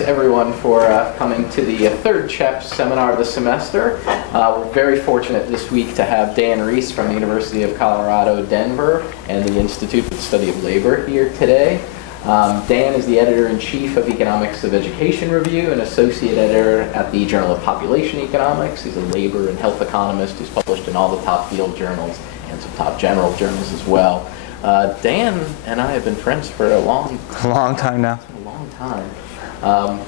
Everyone for coming to the third CHEP seminar of the semester. We're very fortunate this week to have Dan Rees from the University of Colorado, Denver, and the Institute for the Study of Labor here today. Dan is the editor-in-chief of Economics of Education Review and associate editor at the Journal of Population Economics. He's a labor and health economist who's published in all the top field journals and some top general journals as well. Dan and I have been friends for a long time now. A long time.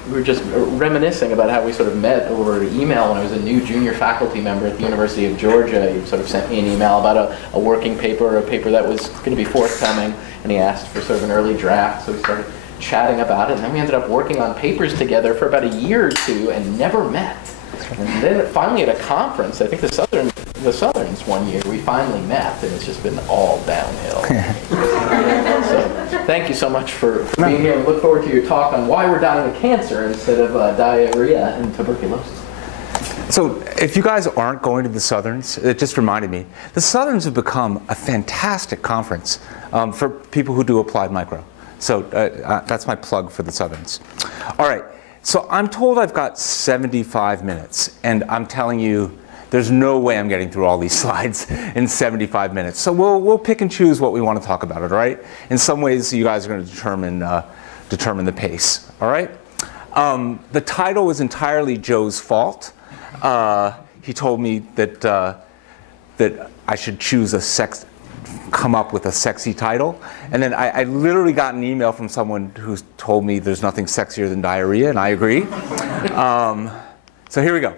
We were just reminiscing about how we sort of met over email when I was a new junior faculty member at the University of Georgia. He sort of sent me an email about a working paper, a paper that was going to be forthcoming, and he asked for sort of an early draft, so we started chatting about it, and then we ended up working on papers together for about a year or two and never met. And then finally at a conference, I think the Southerns one year, we finally met, and it's just been all downhill. So thank you so much for being here, and look forward to your talk on why we're dying of cancer instead of diarrhea and tuberculosis. So if you guys aren't going to the Southerns, it just reminded me, the Southerns have become a fantastic conference for people who do applied micro. So that's my plug for the Southerns. All right. So I'm told I've got 75 minutes, and I'm telling you, there's no way I'm getting through all these slides in 75 minutes. So we'll pick and choose what we want to talk about, all right? In some ways, you guys are going to determine the pace, all right? The title was entirely Joe's fault. He told me that I should come up with a sexy title. And then I literally got an email from someone who told me there's nothing sexier than diarrhea, and I agree. So here we go.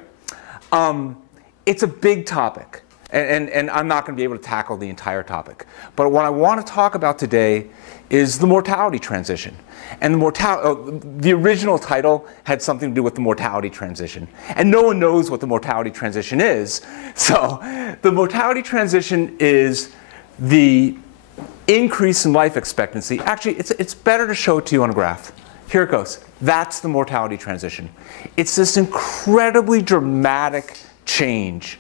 It's a big topic, and I'm not going to be able to tackle the entire topic. But what I want to talk about today is the mortality transition. And the original title had something to do with the mortality transition. And no one knows what the mortality transition is. So the mortality transition is the increase in life expectancy. Actually, it's better to show it to you on a graph. Here it goes. That's the mortality transition. It's this incredibly dramatic change,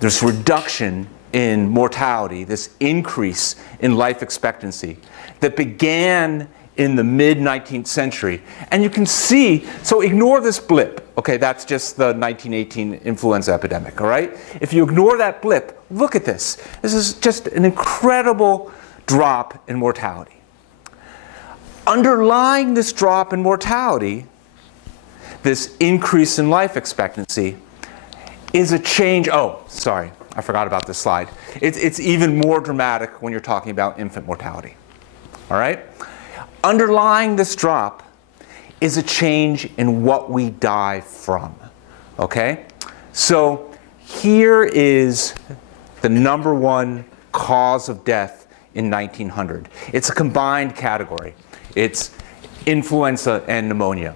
this reduction in mortality, this increase in life expectancy that began in the mid-19th century. And you can see, so ignore this blip. Okay, that's just the 1918 influenza epidemic, all right? If you ignore that blip, look at this. This is just an incredible drop in mortality. Underlying this drop in mortality, this increase in life expectancy, is a change. Oh, sorry, I forgot about this slide. It's even more dramatic when you're talking about infant mortality. All right? Underlying this drop is a change in what we die from. Okay? So here is the #1 cause of death in 1900. It's a combined category. It's influenza and pneumonia.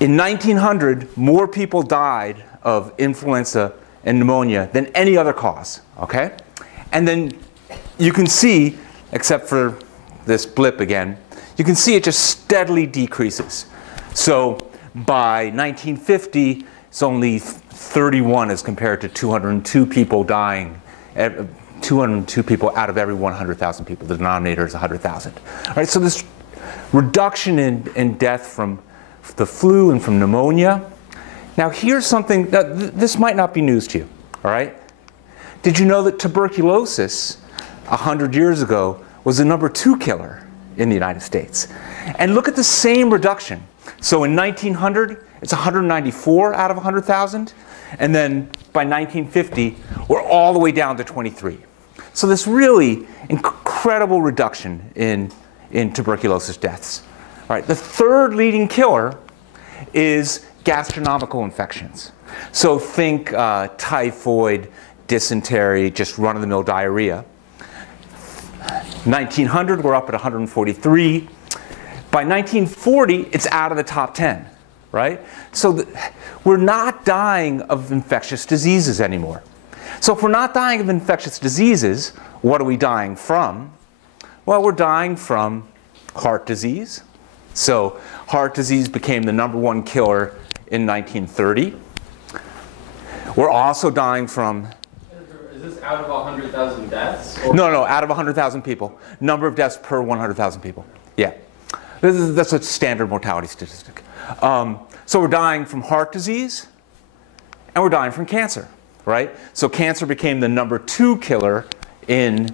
In 1900, more people died of influenza and pneumonia than any other cause, okay? And then you can see, except for this blip again, you can see it just steadily decreases. So by 1950, it's only 31 as compared to 202 people dying, 202 people out of every 100,000 people. The denominator is 100,000. All right, so this reduction in death from the flu and from pneumonia. Now here's something, this might not be news to you, all right? Did you know that tuberculosis 100 years ago was the #2 killer in the United States? And look at the same reduction. So in 1900, it's 194 out of 100,000. And then by 1950, we're all the way down to 23. So this really incredible reduction in tuberculosis deaths. All right, the third leading killer is gastronomical infections. So think typhoid, dysentery, just run-of-the-mill diarrhea. 1900, we're up at 143. By 1940, it's out of the top 10, right? So we're not dying of infectious diseases anymore. So if we're not dying of infectious diseases, what are we dying from? Well, we're dying from heart disease. So heart disease became the #1 killer in 1930. We're also dying from... Is this out of 100,000 deaths? No, out of 100,000 people. Number of deaths per 100,000 people. Yeah. That's a standard mortality statistic. So we're dying from heart disease, and we're dying from cancer, right? So cancer became the #2 killer in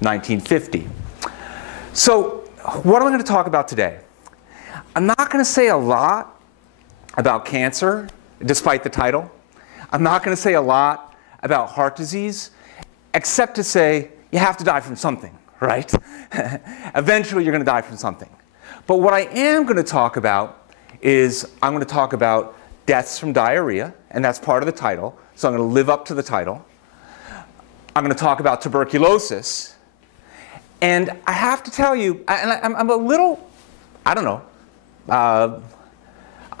1950. So what am I going to talk about today? I'm not going to say a lot about cancer, despite the title. I'm not going to say a lot about heart disease, except to say you have to die from something, right? Eventually you're going to die from something. But what I am going to talk about is I'm going to talk about deaths from diarrhea, and that's part of the title, so I'm going to live up to the title. I'm going to talk about tuberculosis, and I have to tell you, I'm a little, I don't know,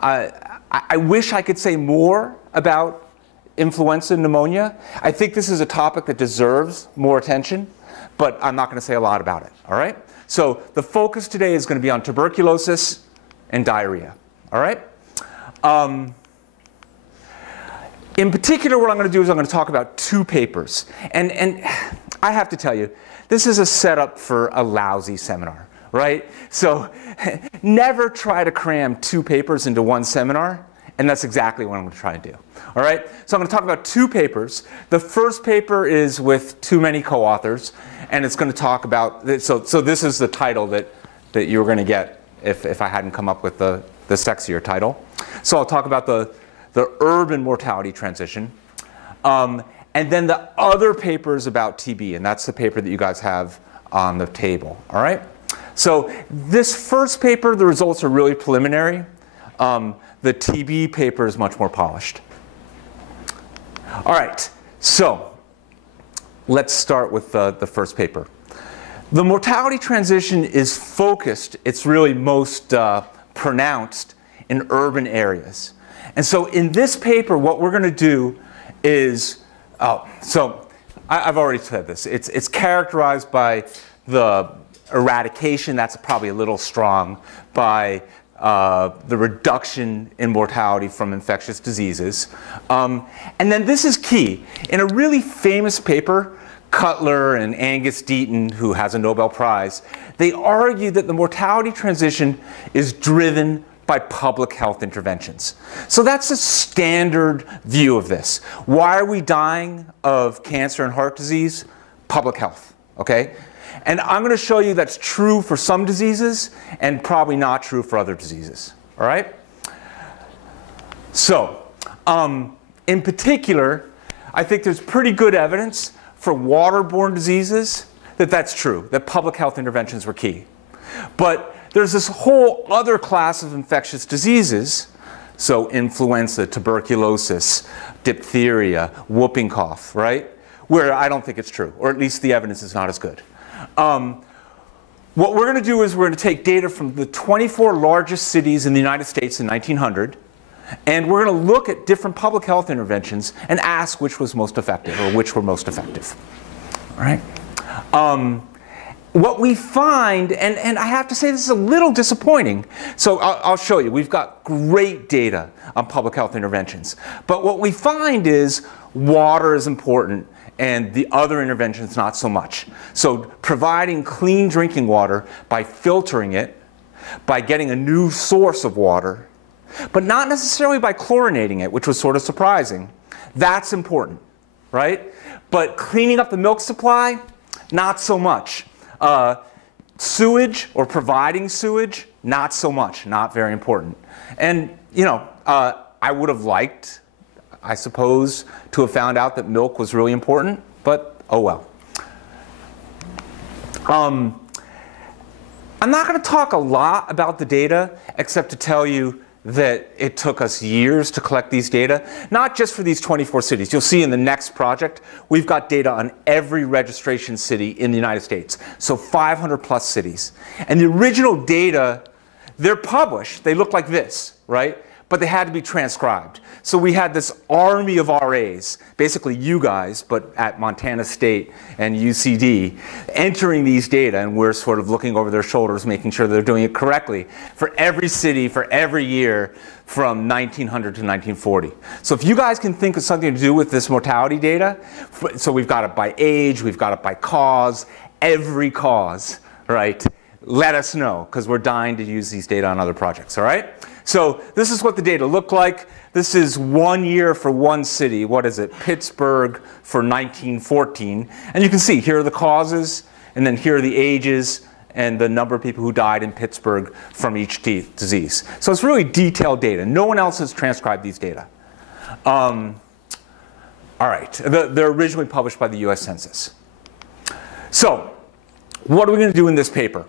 I wish I could say more about influenza and pneumonia. I think this is a topic that deserves more attention, but I'm not going to say a lot about it, all right? So the focus today is going to be on tuberculosis and diarrhea, all right? In particular, what I'm going to do is I'm going to talk about 2 papers. And I have to tell you, this is a setup for a lousy seminar, right? So never try to cram 2 papers into one seminar, and that's exactly what I'm going to try to do, all right? So I'm going to talk about 2 papers. The first paper is with too many co-authors, and it's going to talk about, so this is the title that you were going to get if I hadn't come up with the sexier title. So I'll talk about the urban mortality transition. And then the other paper is about TB, and that's the paper that you guys have on the table, all right? So this first paper, the results are really preliminary. The TB paper is much more polished. All right, so let's start with the first paper. The mortality transition is focused, it's really most pronounced in urban areas. And so in this paper, what we're going to do is, I've already said this, it's characterized by the eradication, that's probably a little strong, by the reduction in mortality from infectious diseases. And then this is key. In a really famous paper, Cutler and Angus Deaton, who has a Nobel Prize, they argue that the mortality transition is driven by public health interventions. So that's a standard view of this. Why are we dying of cancer and heart disease? Public health, okay? And I'm going to show you that's true for some diseases and probably not true for other diseases, all right? So, in particular, I think there's pretty good evidence for waterborne diseases that that's true, that public health interventions were key. But there's this whole other class of infectious diseases, so influenza, tuberculosis, diphtheria, whooping cough, right? Where I don't think it's true, or at least the evidence is not as good. What we're going to do is we're going to take data from the 24 largest cities in the United States in 1900, and we're going to look at different public health interventions and ask which was most effective, or which were most effective. All right? What we find, and I have to say this is a little disappointing, so I'll show you. We've got great data on public health interventions. But what we find is water is important, and the other interventions not so much. So providing clean drinking water by filtering it, by getting a new source of water, but not necessarily by chlorinating it, which was sort of surprising. That's important, right? But cleaning up the milk supply, not so much. Sewage or providing sewage, not so much, not very important. And, you know, I would have liked, I suppose, to have found out that milk was really important, but oh well. I'm not going to talk a lot about the data, except to tell you that it took us years to collect these data, not just for these 24 cities. You'll see in the next project, we've got data on every registration city in the United States, so 500 plus cities. And the original data, they're published, they look like this, right? But they had to be transcribed. So we had this army of RAs, basically you guys, but at Montana State and UCD, entering these data, and we're sort of looking over their shoulders, making sure they're doing it correctly for every city, for every year from 1900 to 1940. So if you guys can think of something to do with this mortality data, so we've got it by age, we've got it by cause, every cause, right? let us know, because we're dying to use these data on other projects, all right? So this is what the data look like. This is 1 year for one city. What is it? Pittsburgh for 1914. And you can see here are the causes, and then here are the ages, and the number of people who died in Pittsburgh from each disease. So it's really detailed data. No one else has transcribed these data. All right, they're originally published by the US Census. So what are we going to do in this paper?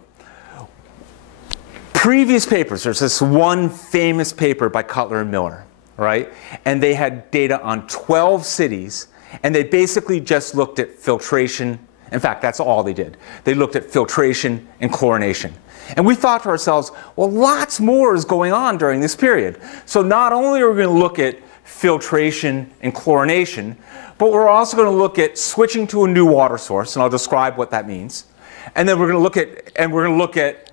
Previous papers, there's this one famous paper by Cutler and Miller, right? And they had data on 12 cities, and they basically just looked at filtration. In fact, that's all they did. They looked at filtration and chlorination. And we thought to ourselves, well, lots more is going on during this period. So not only are we going to look at filtration and chlorination, but we're also going to look at switching to a new water source, and I'll describe what that means. And then we're going to look at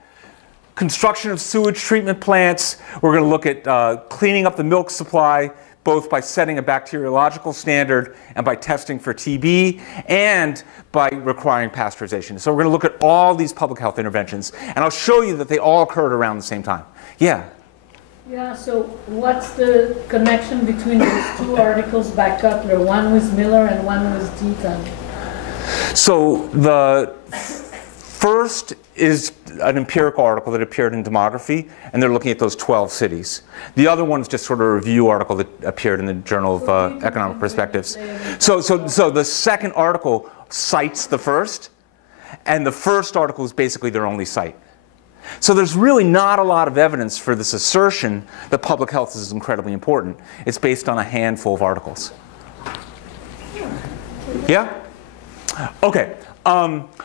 construction of sewage treatment plants. We're going to look at cleaning up the milk supply, both by setting a bacteriological standard and by testing for TB, and by requiring pasteurization. So we're going to look at all these public health interventions, and I'll show you that they all occurred around the same time. Yeah? Yeah, so what's the connection between those two articles by Cutler? One was Miller and one was Deaton. So the first is an empirical article that appeared in Demography, and they're looking at those 12 cities. The other one is just sort of a review article that appeared in the Journal of Economic Perspectives. So the second article cites the first, and the first article is basically their only cite. So there's really not a lot of evidence for this assertion that public health is incredibly important. It's based on a handful of articles. Yeah? Okay.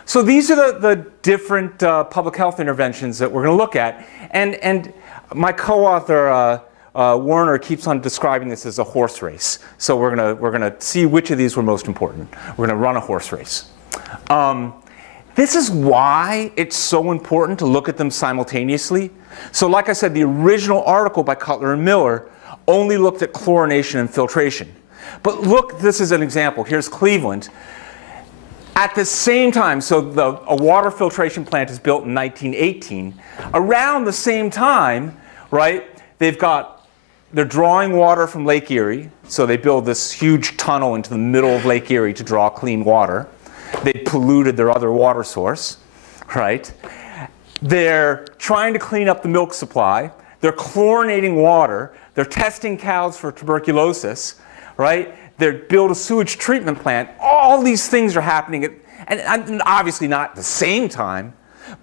So these are the different public health interventions that we're going to look at. And my co-author, Werner, keeps on describing this as a horse race. So we're going to see which of these were most important. We're going to run a horse race. This is why it's so important to look at them simultaneously. So like I said, the original article by Cutler and Miller only looked at chlorination and filtration. But look, this is an example. Here's Cleveland. At the same time, so a water filtration plant is built in 1918. Around the same time, right, they're drawing water from Lake Erie. So they build this huge tunnel into the middle of Lake Erie to draw clean water. They polluted their other water source, right? They're trying to clean up the milk supply. They're chlorinating water. They're testing cows for tuberculosis, right? They build a sewage treatment plant. All these things are happening, and obviously not at the same time,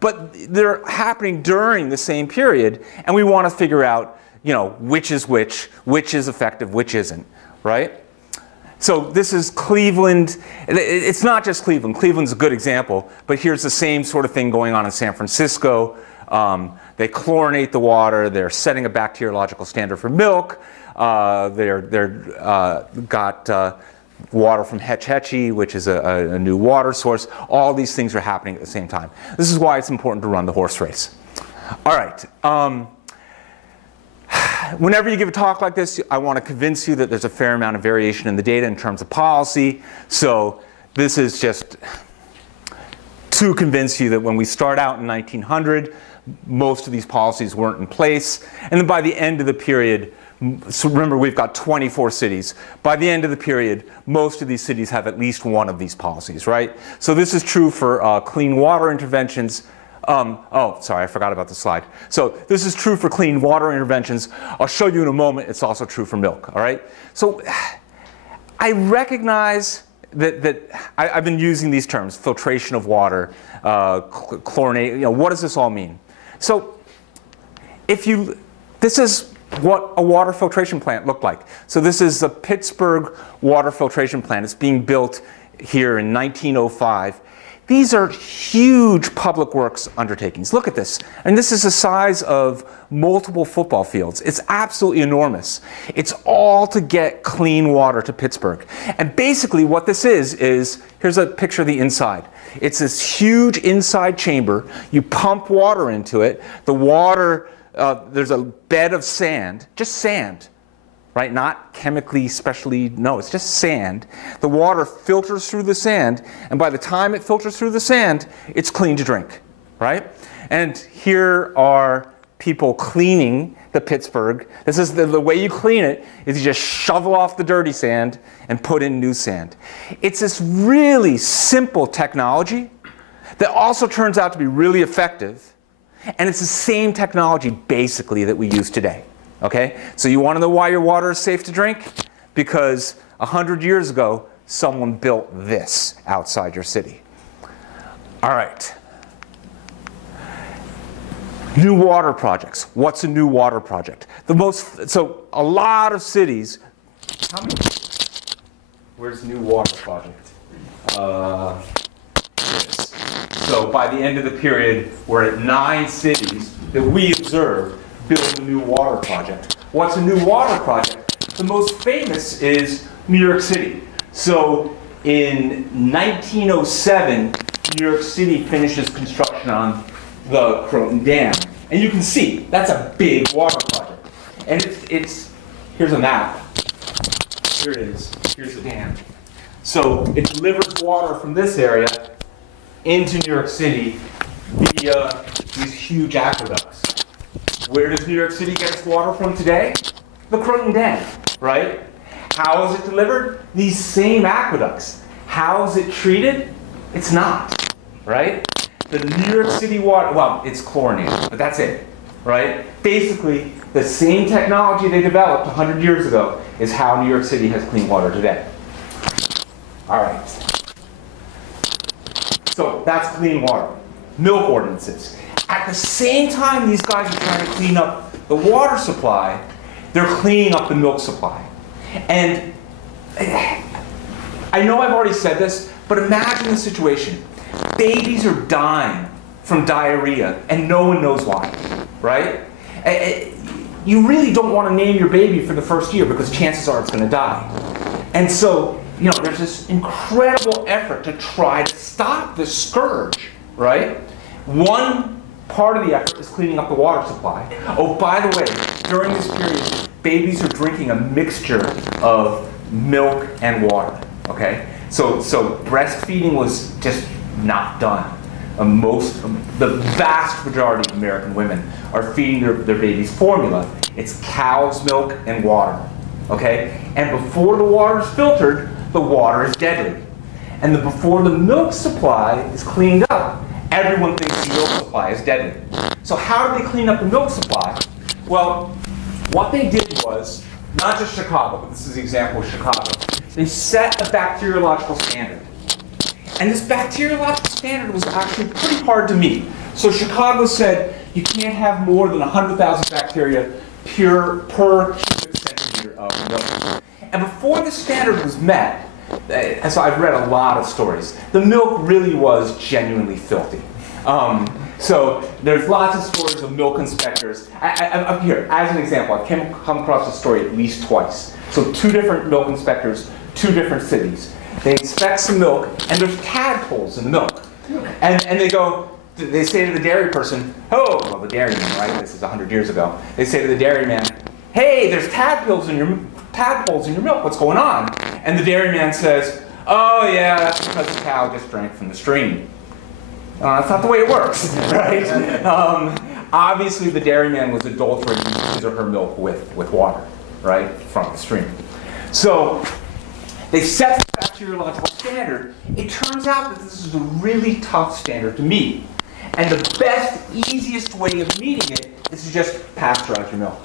but they're happening during the same period, and we want to figure out, you know, which is which is effective, which isn't, right? So this is Cleveland. It's not just Cleveland. Cleveland's a good example, but here's the same sort of thing going on in San Francisco. They chlorinate the water. They're setting a bacteriological standard for milk. They're got water from Hetch Hetchy, which is a new water source. All these things are happening at the same time. This is why it's important to run the horse race. All right. Whenever you give a talk like this, I want to convince you that there's a fair amount of variation in the data in terms of policy. So this is just to convince you that when we start out in 1900, most of these policies weren't in place. And then by the end of the period, so remember, we've got 24 cities. By the end of the period, most of these cities have at least one of these policies, right? So this is true for clean water interventions. Oh, sorry, I forgot about the slide. So this is true for clean water interventions. I'll show you in a moment. It's also true for milk, all right? So I recognize that I've been using these terms, filtration of water, chlorinate, you know, what does this all mean? So this is what a water filtration plant looked like. So this is the Pittsburgh water filtration plant. It's being built here in 1905. These are huge public works undertakings. Look at this. And this is the size of multiple football fields. It's absolutely enormous. It's all to get clean water to Pittsburgh. And basically what this is here's a picture of the inside. It's this huge inside chamber. You pump water into it. The water, there's a bed of sand, just sand. Right? Not chemically, specially, no, it's just sand. The water filters through the sand, and by the time it filters through the sand, it's clean to drink, right? And here are people cleaning the Pittsburgh. This is the way you clean it is you just shovel off the dirty sand and put in new sand. It's this really simple technology that also turns out to be really effective. And it's the same technology basically that we use today. Okay? So you want to know why your water is safe to drink? Because 100 years ago, someone built this outside your city. All right. New water projects. What's a new water project? So a lot of cities. How many? Where's new water project? This. So by the end of the period, we're at 9 cities that we observe build a new water project. What's a new water project? The most famous is New York City. So in 1907, New York City finishes construction on the Croton Dam. And you can see, that's a big water project. And here's a map. Here it is. Here's the dam. So it delivers water from this area into New York City via these huge aqueducts. Where does New York City get its water from today? The Croton Dam, right? How is it delivered? These same aqueducts. How is it treated? It's not, right? The New York City water, well, it's chlorinated, but that's it, right? Basically, the same technology they developed 100 years ago is how New York City has clean water today. All right. So that's clean water. Milk ordinances. At the same time these guys are trying to clean up the water supply, they're cleaning up the milk supply. And I know I've already said this, but imagine the situation. Babies are dying from diarrhea, and no one knows why, right? You really don't want to name your baby for the first year because chances are it's going to die. And so, you know, there's this incredible effort to try to stop this scourge, right? One part of the effort is cleaning up the water supply. Oh, by the way, during this period, babies are drinking a mixture of milk and water, okay? So breastfeeding was just not done. The vast majority of American women are feeding their babies formula. It's cow's milk and water, okay? And before the water is filtered, the water is deadly. And before the milk supply is cleaned up, everyone thinks the milk supply is deadly. So how do they clean up the milk supply? Well, what they did was, not just Chicago, but this is the example of Chicago, they set a bacteriological standard. And this bacteriological standard was actually pretty hard to meet. So Chicago said you can't have more than 100,000 bacteria per cubic centimeter of milk. And before the standard was met, and so I've read a lot of stories, the milk really was genuinely filthy. So there's lots of stories of milk inspectors. I'm here, as an example, I've come across this story at least twice. So 2 different milk inspectors, 2 different cities. They inspect some milk, and there's tadpoles in the milk. And they say to the dairy person, oh, well, the dairyman, right? This is 100 years ago. They say to the dairyman, hey, there's tadpoles in your milk. What's going on? And the dairyman says, oh, yeah, that's because the cow just drank from the stream. That's not the way it works, right? Obviously, the dairyman was adulterating his or her milk with water, right, from the stream. So they set the bacteriological standard. It turns out that this is a really tough standard to meet. And the best, easiest way of meeting it is to just pasteurize your milk,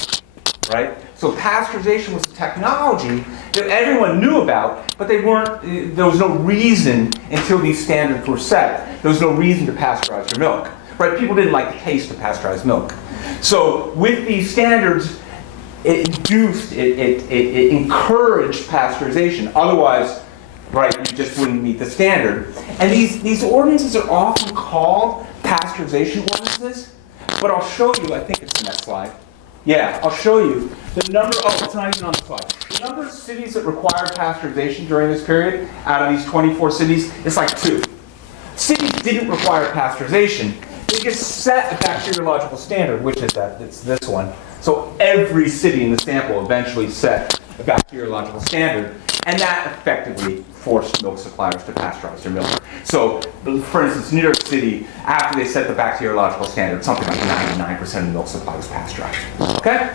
right? So pasteurization was a technology that everyone knew about, but there was no reason until these standards were set. There was no reason to pasteurize your milk, right? People didn't like the taste of pasteurized milk. So with these standards, it encouraged pasteurization. Otherwise, right, you just wouldn't meet the standard. And these ordinances are often called pasteurization ordinances, but I'll show you, I think it's the next slide. Yeah, I'll show you the number, oh, it's not even on the slide. The number of cities that required pasteurization during this period, out of these 24 cities, it's like 2. Cities didn't require pasteurization. They just set a bacteriological standard, which is that, it's this one. So every city in the sample eventually set a bacteriological standard. And that effectively forced milk suppliers to pasteurize their milk. So, for instance, New York City, after they set the bacteriological standard, something like 99% of the milk supply was pasteurized. Okay?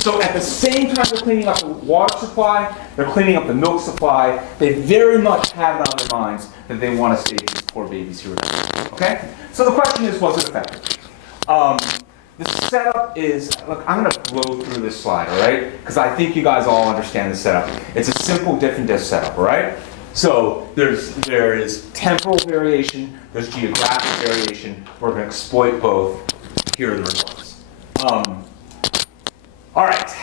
So at the same time they're cleaning up the water supply, they're cleaning up the milk supply. They very much have it on their minds that they want to save these poor babies who are dying. Okay? So the question is, was it effective? The setup is, look, I'm going to blow through this slide, all right? Because I think you guys all understand the setup. It's a simple diff and diff setup, all right? So there is temporal variation, there's geographic variation. We're going to exploit both. Here are the results. All right.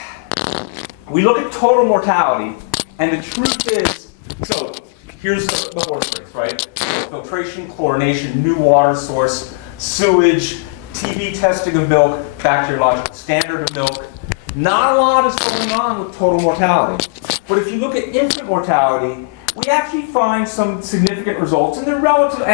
We look at total mortality, and the truth is, so here's the horse race, right? So filtration, chlorination, new water source, sewage, TB testing of milk, bacteriological standard of milk. Not a lot is going on with total mortality. But if you look at infant mortality, we actually find some significant results, and they're relatively,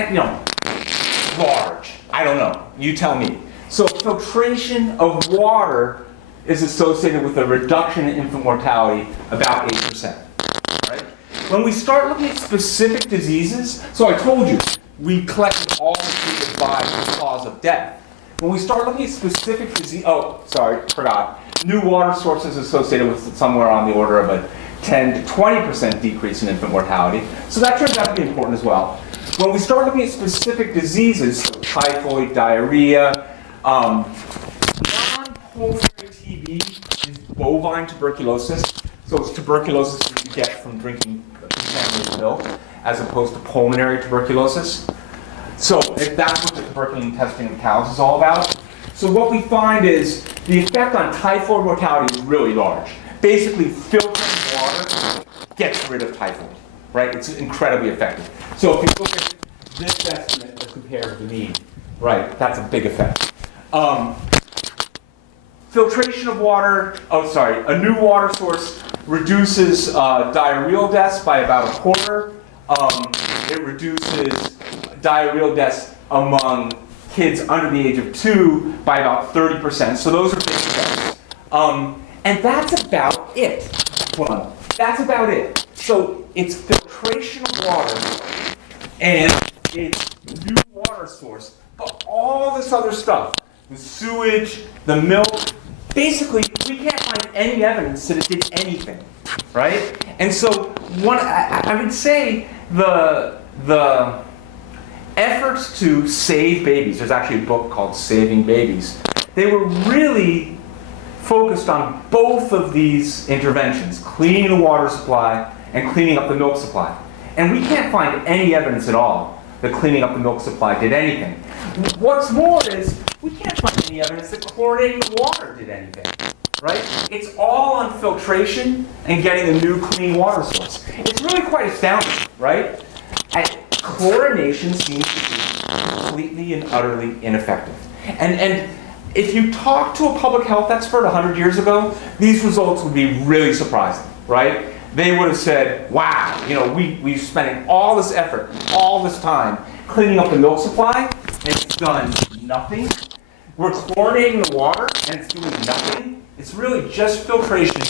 large. I don't know. You tell me. So filtration of water is associated with a reduction in infant mortality about 8%. Right? When we start looking at specific diseases, so I told you, we collected all the treated by the cause of death. When we start looking at specific disease, oh, sorry, forgot. New water sources associated with somewhere on the order of a 10 to 20% decrease in infant mortality. So that turns out to be important as well. When we start looking at specific diseases, so typhoid, diarrhea, non-pulmonary TB is bovine tuberculosis. So it's tuberculosis that you get from drinking contaminated milk, as opposed to pulmonary tuberculosis. So if that's what the tuberculin testing of cows is all about. So what we find is the effect on typhoid mortality is really large. Basically, filtering water gets rid of typhoid, right? It's incredibly effective. So if you look at this estimate as compared to the mean, right, that's a big effect. Filtration of water, a new water source reduces diarrheal deaths by about a quarter. It reduces diarrheal deaths among kids under the age of 2 by about 30%. So those are big effects. And that's about it. Well, that's about it. So it's filtration of water and it's new water source, but all this other stuff, the sewage, the milk, basically we can't find any evidence that it did anything, right? And so I would say the efforts to save babies, there's actually a book called Saving Babies, they were really focused on both of these interventions, cleaning the water supply and cleaning up the milk supply. And we can't find any evidence at all that cleaning up the milk supply did anything. What's more is, we can't find any evidence that chlorinating the water did anything, right? It's all on filtration and getting a new clean water source. It's really quite astounding, right? Chlorination seems to be completely and utterly ineffective. And if you talk to a public health expert 100 years ago, these results would be really surprising, right? They would have said, wow, we're spending all this effort, all this time, cleaning up the milk supply, and it's done nothing. We're chlorinating the water, and it's doing nothing. It's really just filtration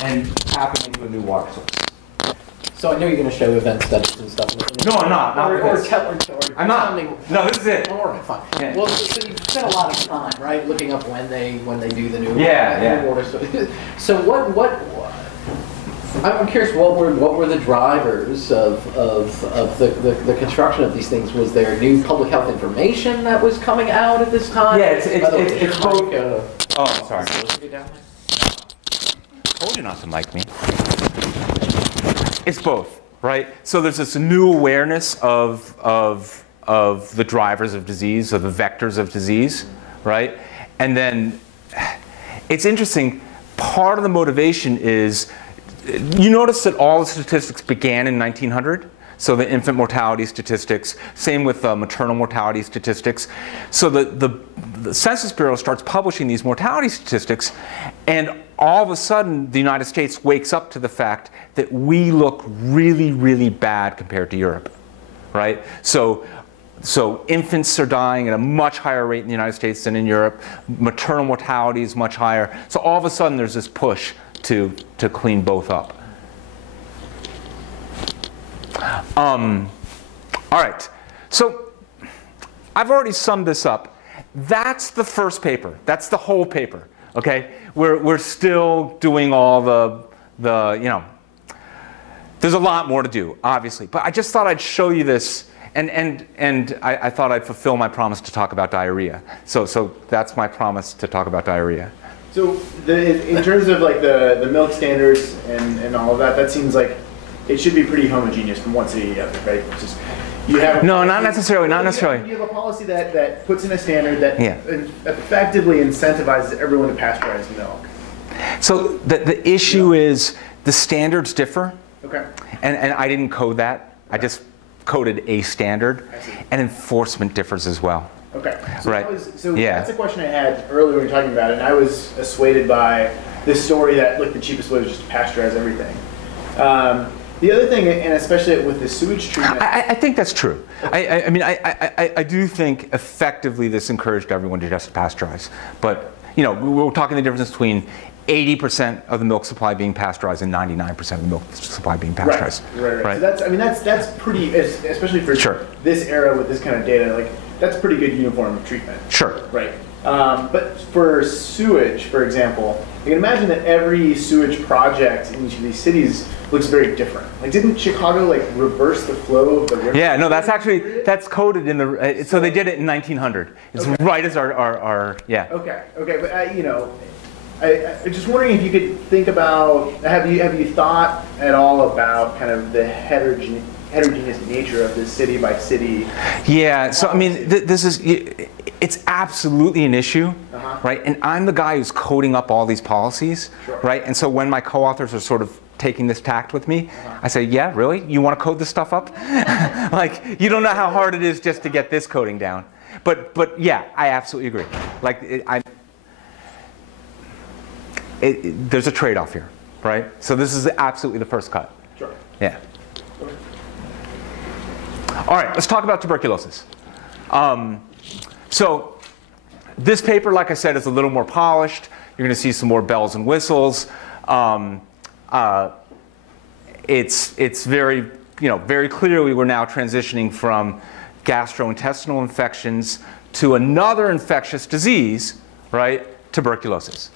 and tapping into a new water source. So I know you're going to show event studies and stuff. No, I'm not. I'm not. No, this is it. All right, fine. Yeah. Well, so you've spent a lot of time, right, looking up when they do the new water. So what? I'm curious. What were the drivers of the construction of these things? Was there new public health information that was coming out at this time? Yeah, it's both. Oh, sorry. Told you not to mic me. It's both, right? So there's this new awareness of the drivers of disease, of the vectors of disease, right? And then it's interesting, part of the motivation is, you notice that all the statistics began in 1900? So the infant mortality statistics, same with maternal mortality statistics. So the Census Bureau starts publishing these mortality statistics, and all of a sudden the United States wakes up to the fact that we look really, really bad compared to Europe, right? So infants are dying at a much higher rate in the United States than in Europe. Maternal mortality is much higher. So all of a sudden there's this push to clean both up. All right, so I've already summed this up. That's the first paper. That's the whole paper, okay? We're still doing all the you know, there's a lot more to do, obviously. But I just thought I'd show you this, and I thought I'd fulfill my promise to talk about diarrhea. So that's my promise to talk about diarrhea. So in terms of like the milk standards and all of that, that seems like it should be pretty homogeneous from one city to the other, right? It's just, you have no, not necessarily, not necessarily. You have a policy that puts in a standard that Yeah. effectively incentivizes everyone to pasteurize milk. So the issue is the standards differ, Okay. and I didn't code that. I just coded a standard, I see. and enforcement differs as well. Okay. So, Right. Yeah. That's a question I had earlier when we were talking about it, and I was assuaded by this story that, look, the cheapest way was just to pasteurize everything. The other thing, and especially with the sewage treatment... I think that's true. I mean, I do think effectively this encouraged everyone to just pasteurize. But, you know, we're talking the difference between 80% of the milk supply being pasteurized and 99% of the milk supply being pasteurized. Right. So that's pretty, especially for Sure. this era with this kind of data, like, that's pretty good uniform treatment. Sure. Right. But for sewage, for example, you can imagine that every sewage project in each of these cities looks very different. Like, didn't Chicago like reverse the flow of the river? Yeah, no, that's actually, that's coded in the, so they did it in 1900. It's Okay. right as our yeah. Okay, but you know, I'm just wondering if you could think about, have you thought at all about kind of the heterogeneous nature of this city by city? Yeah, so I mean, this is, it's absolutely an issue, right? And I'm the guy who's coding up all these policies, Sure. right? And so when my co-authors are sort of taking this tact with me, I say, yeah, really? You want to code this stuff up? Like, you don't know how hard it is just to get this coding down. But yeah, I absolutely agree. Like, there's a trade-off here, right? So this is absolutely the first cut. Sure. Yeah. All right, let's talk about tuberculosis. So this paper, like I said, is a little more polished. You're going to see some more bells and whistles. It's very, very clearly we're now transitioning from gastrointestinal infections to another infectious disease, right? Tuberculosis.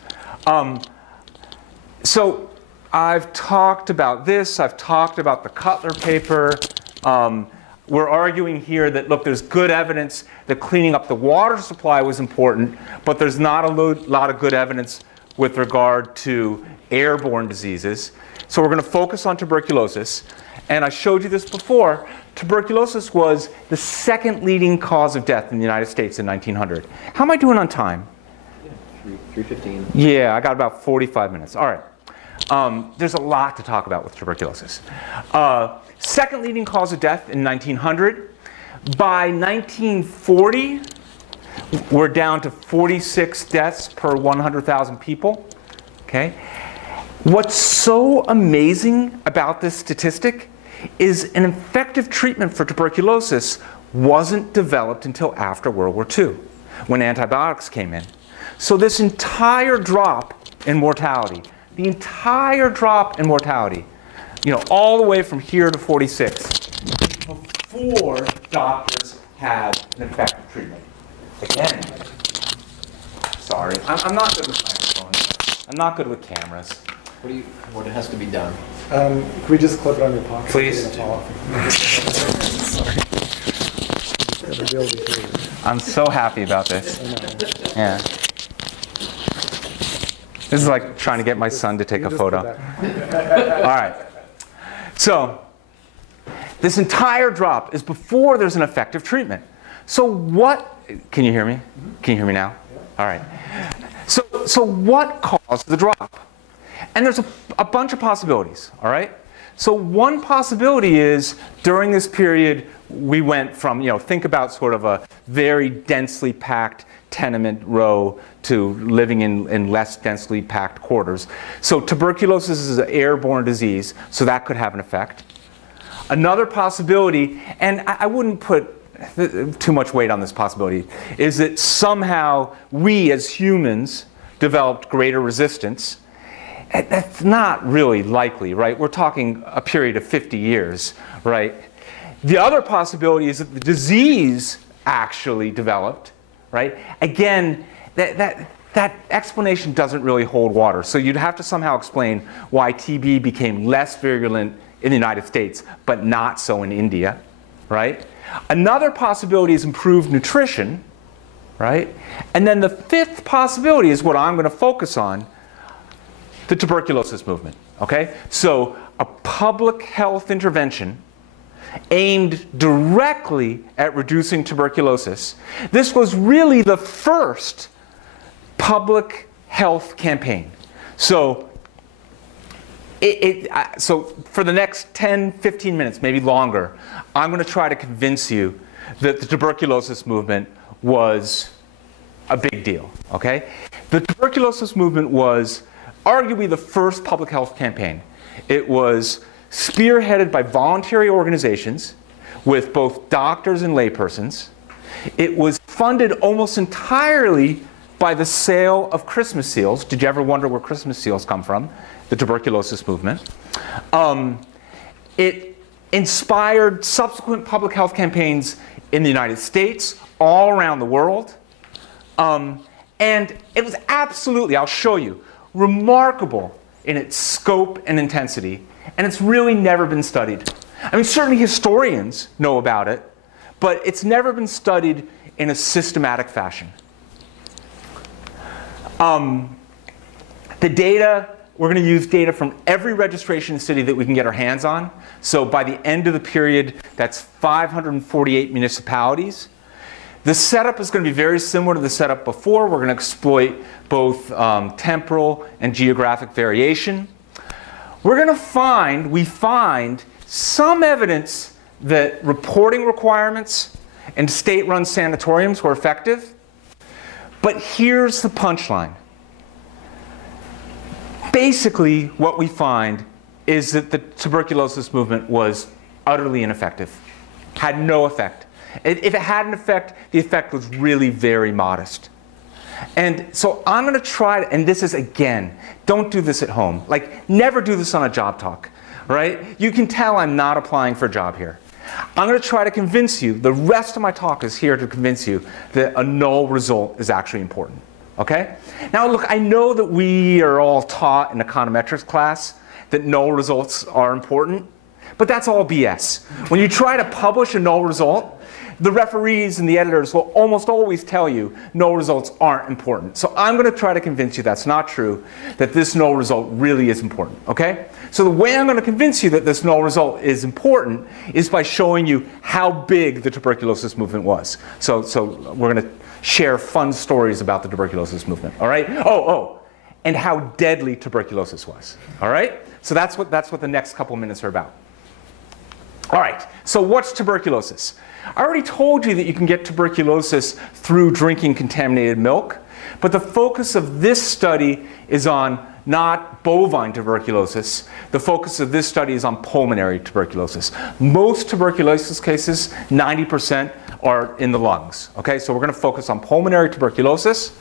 So I've talked about this. I've talked about the Cutler paper. We're arguing here that, look, there's good evidence that cleaning up the water supply was important, but there's not a lot of good evidence with regard to airborne diseases. So we're going to focus on tuberculosis. And I showed you this before. Tuberculosis was the second leading cause of death in the United States in 1900. How am I doing on time? 3:15. Yeah, I got about 45 minutes. All right. There's a lot to talk about with tuberculosis. Second leading cause of death in 1900. By 1940, we're down to 46 deaths per 100,000 people. Okay. What's so amazing about this statistic is an effective treatment for tuberculosis wasn't developed until after World War II, when antibiotics came in. So this entire drop in mortality, the entire drop in mortality, all the way from here to 46, before doctors had an effective treatment. Again, sorry, I'm not good with microphones. I'm not good with cameras. What has to be done? Can we just clip it on your pocket? Please. Sorry. I'm so happy about this. Yeah. This is like trying to get my son to take a photo. All right. So this entire drop is before there's an effective treatment. So what, can you hear me? Can you hear me now? All right. So what caused the drop? And there's a bunch of possibilities, all right? So one possibility is during this period, we went from, think about sort of a very densely packed tenement row to living in less densely packed quarters. So tuberculosis is an airborne disease, so that could have an effect. Another possibility, and I wouldn't put too much weight on this possibility, is that somehow we as humans developed greater resistance. That's not really likely, right? We're talking a period of 50 years, right? The other possibility is that the disease actually developed, right? Again, that explanation doesn't really hold water. So you'd have to somehow explain why TB became less virulent in the United States, but not so in India, right? Another possibility is improved nutrition, right? And then the fifth possibility is what I'm going to focus on, the tuberculosis movement, okay? So a public health intervention aimed directly at reducing tuberculosis. This was really the first public health campaign. So so for the next 10, 15 minutes, maybe longer, I'm going to try to convince you that the tuberculosis movement was a big deal, okay? The tuberculosis movement was arguably the first public health campaign. It was spearheaded by voluntary organizations with both doctors and laypersons. It was funded almost entirely by the sale of Christmas seals. Did you ever wonder where Christmas seals come from? The tuberculosis movement. It inspired subsequent public health campaigns in the United States, all around the world. And it was absolutely, I'll show you, remarkable in its scope and intensity. And it's really never been studied. I mean, certainly historians know about it, but it's never been studied in a systematic fashion. The data, we're going to use data from every registration city that we can get our hands on. So by the end of the period, that's 548 municipalities. The setup is going to be very similar to the setup before. We're going to exploit both temporal and geographic variation. We're going to we find some evidence that reporting requirements and state-run sanatoriums were effective. But here's the punchline. Basically, what we find is that the tuberculosis movement was utterly ineffective, had no effect. If it had an effect, the effect was really very modest. And so I'm going to try, and this is, again, don't do this at home. Like, never do this on a job talk, right? You can tell I'm not applying for a job here. I'm going to try to convince you, the rest of my talk is here to convince you that a null result is actually important, okay? Now look, I know that we are all taught in econometrics class that null results are important, but that's all BS. When you try to publish a null result, the referees and the editors will almost always tell you null results aren't important. So I'm going to try to convince you that's not true, that this null result really is important, okay? So the way I'm going to convince you that this null result is important is by showing you how big the tuberculosis movement was. So we're going to share fun stories about the tuberculosis movement, all right? And how deadly tuberculosis was, all right? So that's what the next couple minutes are about. All right, so what's tuberculosis? I already told you that you can get tuberculosis through drinking contaminated milk, but the focus of this study is on not bovine tuberculosis. The focus of this study is on pulmonary tuberculosis. Most tuberculosis cases, 90%, are in the lungs. Okay, so we're going to focus on pulmonary tuberculosis.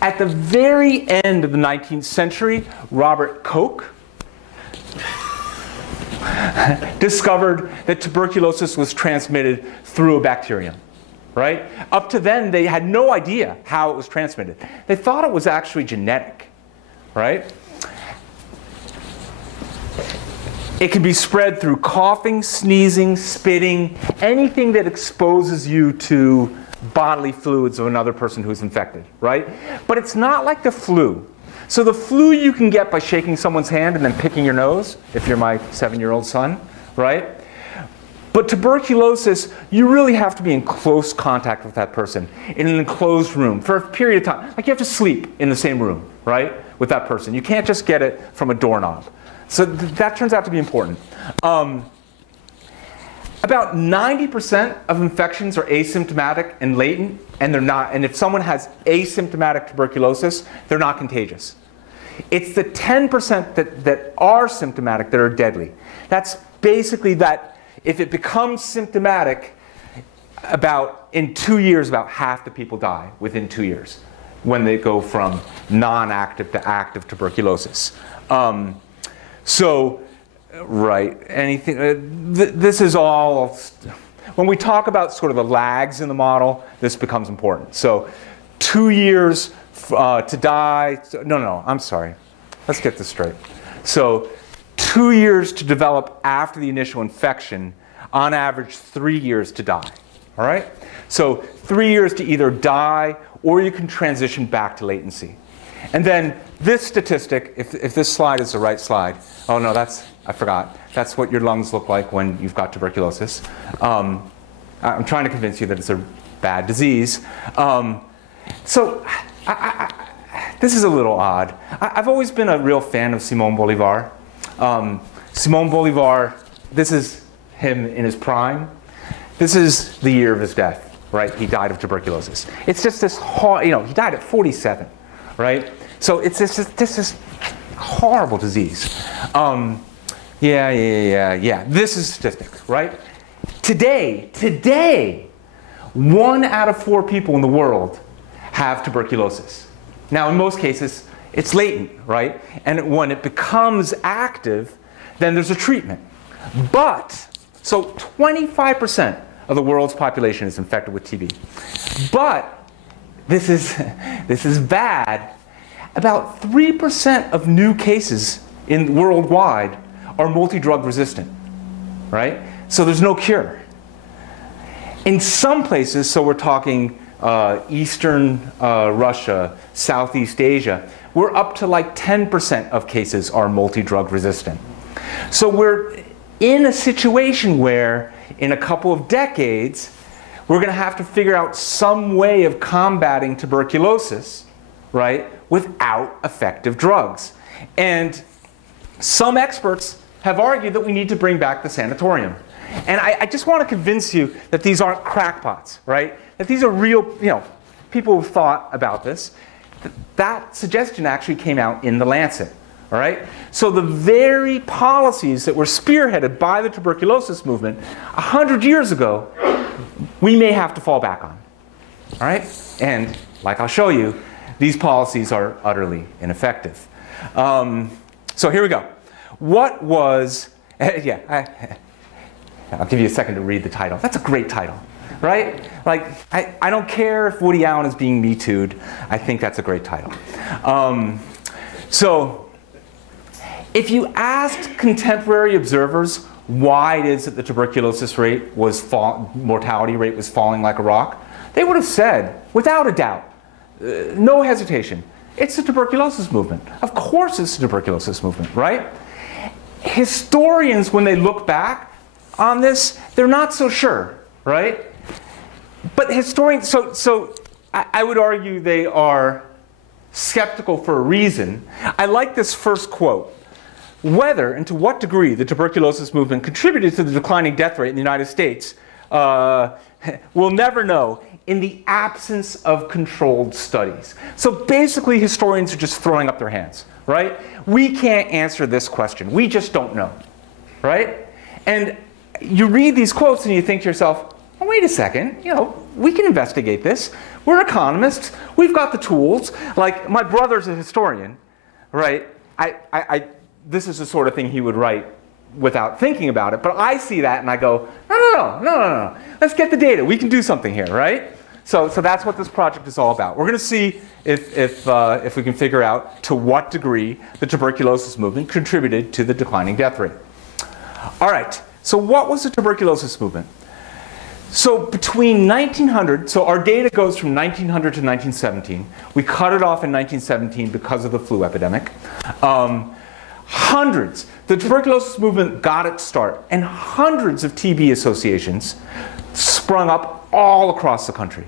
At the very end of the 19th century, Robert Koch discovered that tuberculosis was transmitted through a bacterium, right? Up to then, they had no idea how it was transmitted. They thought it was actually genetic, right? It can be spread through coughing, sneezing, spitting, anything that exposes you to bodily fluids of another person who's infected, right? But it's not like the flu. So the flu you can get by shaking someone's hand and then picking your nose, if you're my 7-year-old son, right? But tuberculosis, you really have to be in close contact with that person in an enclosed room for a period of time. Like you have to sleep in the same room, right, with that person. You can't just get it from a doorknob. So that turns out to be important. About 90% of infections are asymptomatic and latent, and they're not. And if someone has asymptomatic tuberculosis, they're not contagious. It's the 10% that are symptomatic that are deadly. That's basically that if it becomes symptomatic, in 2 years, about half the people die within 2 years when they go from non-active to active tuberculosis. So Right. Anything. This is all. When we talk about sort of the lags in the model, this becomes important. So, 2 years to die. No, I'm sorry. Let's get this straight. So, 2 years to develop after the initial infection. On average, 3 years to die. All right. So, 3 years to either die or you can transition back to latency. And then this statistic, if this slide is the right slide. Oh no, I forgot. That's what your lungs look like when you've got tuberculosis. I'm trying to convince you that it's a bad disease. So this is a little odd. I've always been a real fan of Simón Bolívar. Simón Bolívar, this is him in his prime. This is the year of his death, right? He died of tuberculosis. It's just this, he died at 47, right? So it's this horrible disease. Yeah. This is statistics, right? Today, 1 out of 4 people in the world have tuberculosis. Now, in most cases, it's latent, right? And when it becomes active, then there's a treatment. But, so 25% of the world's population is infected with TB. But, this is bad. About 3% of new cases worldwide are multi-drug resistant, right? So there's no cure. In some places, so we're talking Eastern Russia, Southeast Asia, we're up to like 10% of cases are multi-drug resistant. So we're in a situation where in a couple of decades, we're going to have to figure out some way of combating tuberculosis, right, without effective drugs. And some experts have argued that we need to bring back the sanatorium. And I just want to convince you that these aren't crackpots, right? That these are real, people who've thought about this. That suggestion actually came out in The Lancet, all right? So the very policies that were spearheaded by the tuberculosis movement 100 years ago, we may have to fall back on, all right? And like I'll show you, these policies are utterly ineffective. So here we go. What was, I'll give you a second to read the title. That's a great title, right? Like, I don't care if Woody Allen is being Me Too'd. I think that's a great title. So, if you asked contemporary observers why it is that the tuberculosis rate was mortality rate was falling like a rock, they would have said, without a doubt, no hesitation, it's the tuberculosis movement. Of course it's the tuberculosis movement, right? Historians, when they look back on this, they're not so sure, right? But historians, so I would argue they are skeptical for a reason. I like this first quote. Whether and to what degree the tuberculosis movement contributed to the declining death rate in the United States, we'll never know in the absence of controlled studies. So basically, historians are just throwing up their hands, right? We can't answer this question. We just don't know, right? And you read these quotes and you think to yourself, oh, wait a second, we can investigate this. We're economists. We've got the tools. Like, my brother's a historian, right? This is the sort of thing he would write without thinking about it. But I see that and I go, no. Let's get the data. We can do something here, right? So that's what this project is all about. We're going to see if we can figure out to what degree the tuberculosis movement contributed to the declining death rate. All right. So what was the tuberculosis movement? So between 1900, so our data goes from 1900 to 1917. We cut it off in 1917 because of the flu epidemic. The tuberculosis movement got its start, and hundreds of TB associations sprung up all across the country.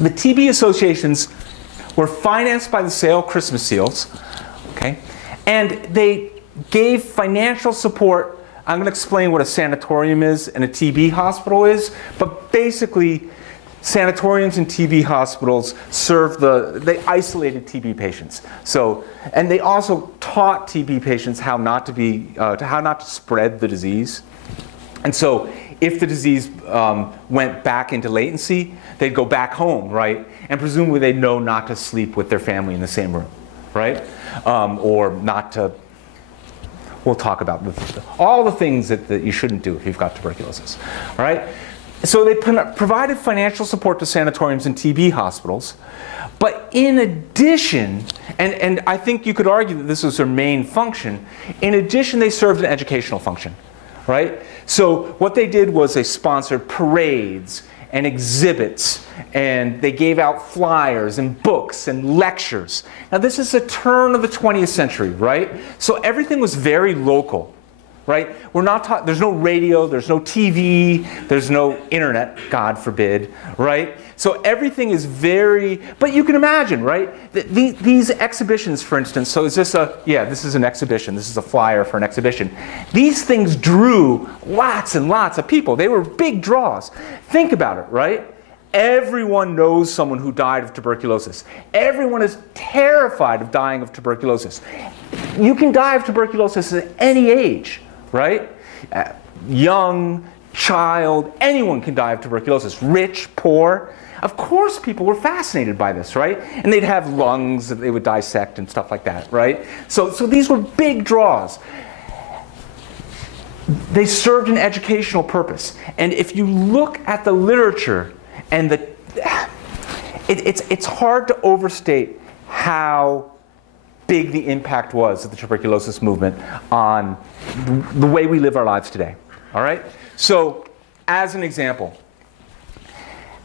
The TB associations were financed by the sale of Christmas seals, okay? And they gave financial support. I'm going to explain what a sanatorium is and a TB hospital is, but basically, sanatoriums and TB hospitals they isolated TB patients. So, and they also taught TB patients how not to spread the disease. And so, if the disease went back into latency, they'd go back home, right? And presumably they'd know not to sleep with their family in the same room, right? Or not to, we'll talk about all the things that you shouldn't do if you've got tuberculosis. All right? So they provided financial support to sanatoriums and TB hospitals. But in addition, and I think you could argue that this was their main function, in addition they served an educational function, right? So what they did was they sponsored parades and exhibits, and they gave out flyers and books and lectures. Now this is the turn of the 20th century, right? So everything was very local. Right? We're not there's no radio, there's no TV, there's no internet, God forbid, right? So everything is very, but you can imagine, right? These exhibitions, for instance, so is this this is an exhibition, this is a flyer for an exhibition. These things drew lots and lots of people. They were big draws. Think about it, right? Everyone knows someone who died of tuberculosis. Everyone is terrified of dying of tuberculosis. You can die of tuberculosis at any age. Right? Young, child, anyone can die of tuberculosis. Rich, poor. Of course people were fascinated by this, right? And they'd have lungs that they would dissect and stuff like that, right? So these were big draws. They served an educational purpose. And if you look at the literature, and it's hard to overstate how big the impact was of the tuberculosis movement on the way we live our lives today. All right? So, as an example,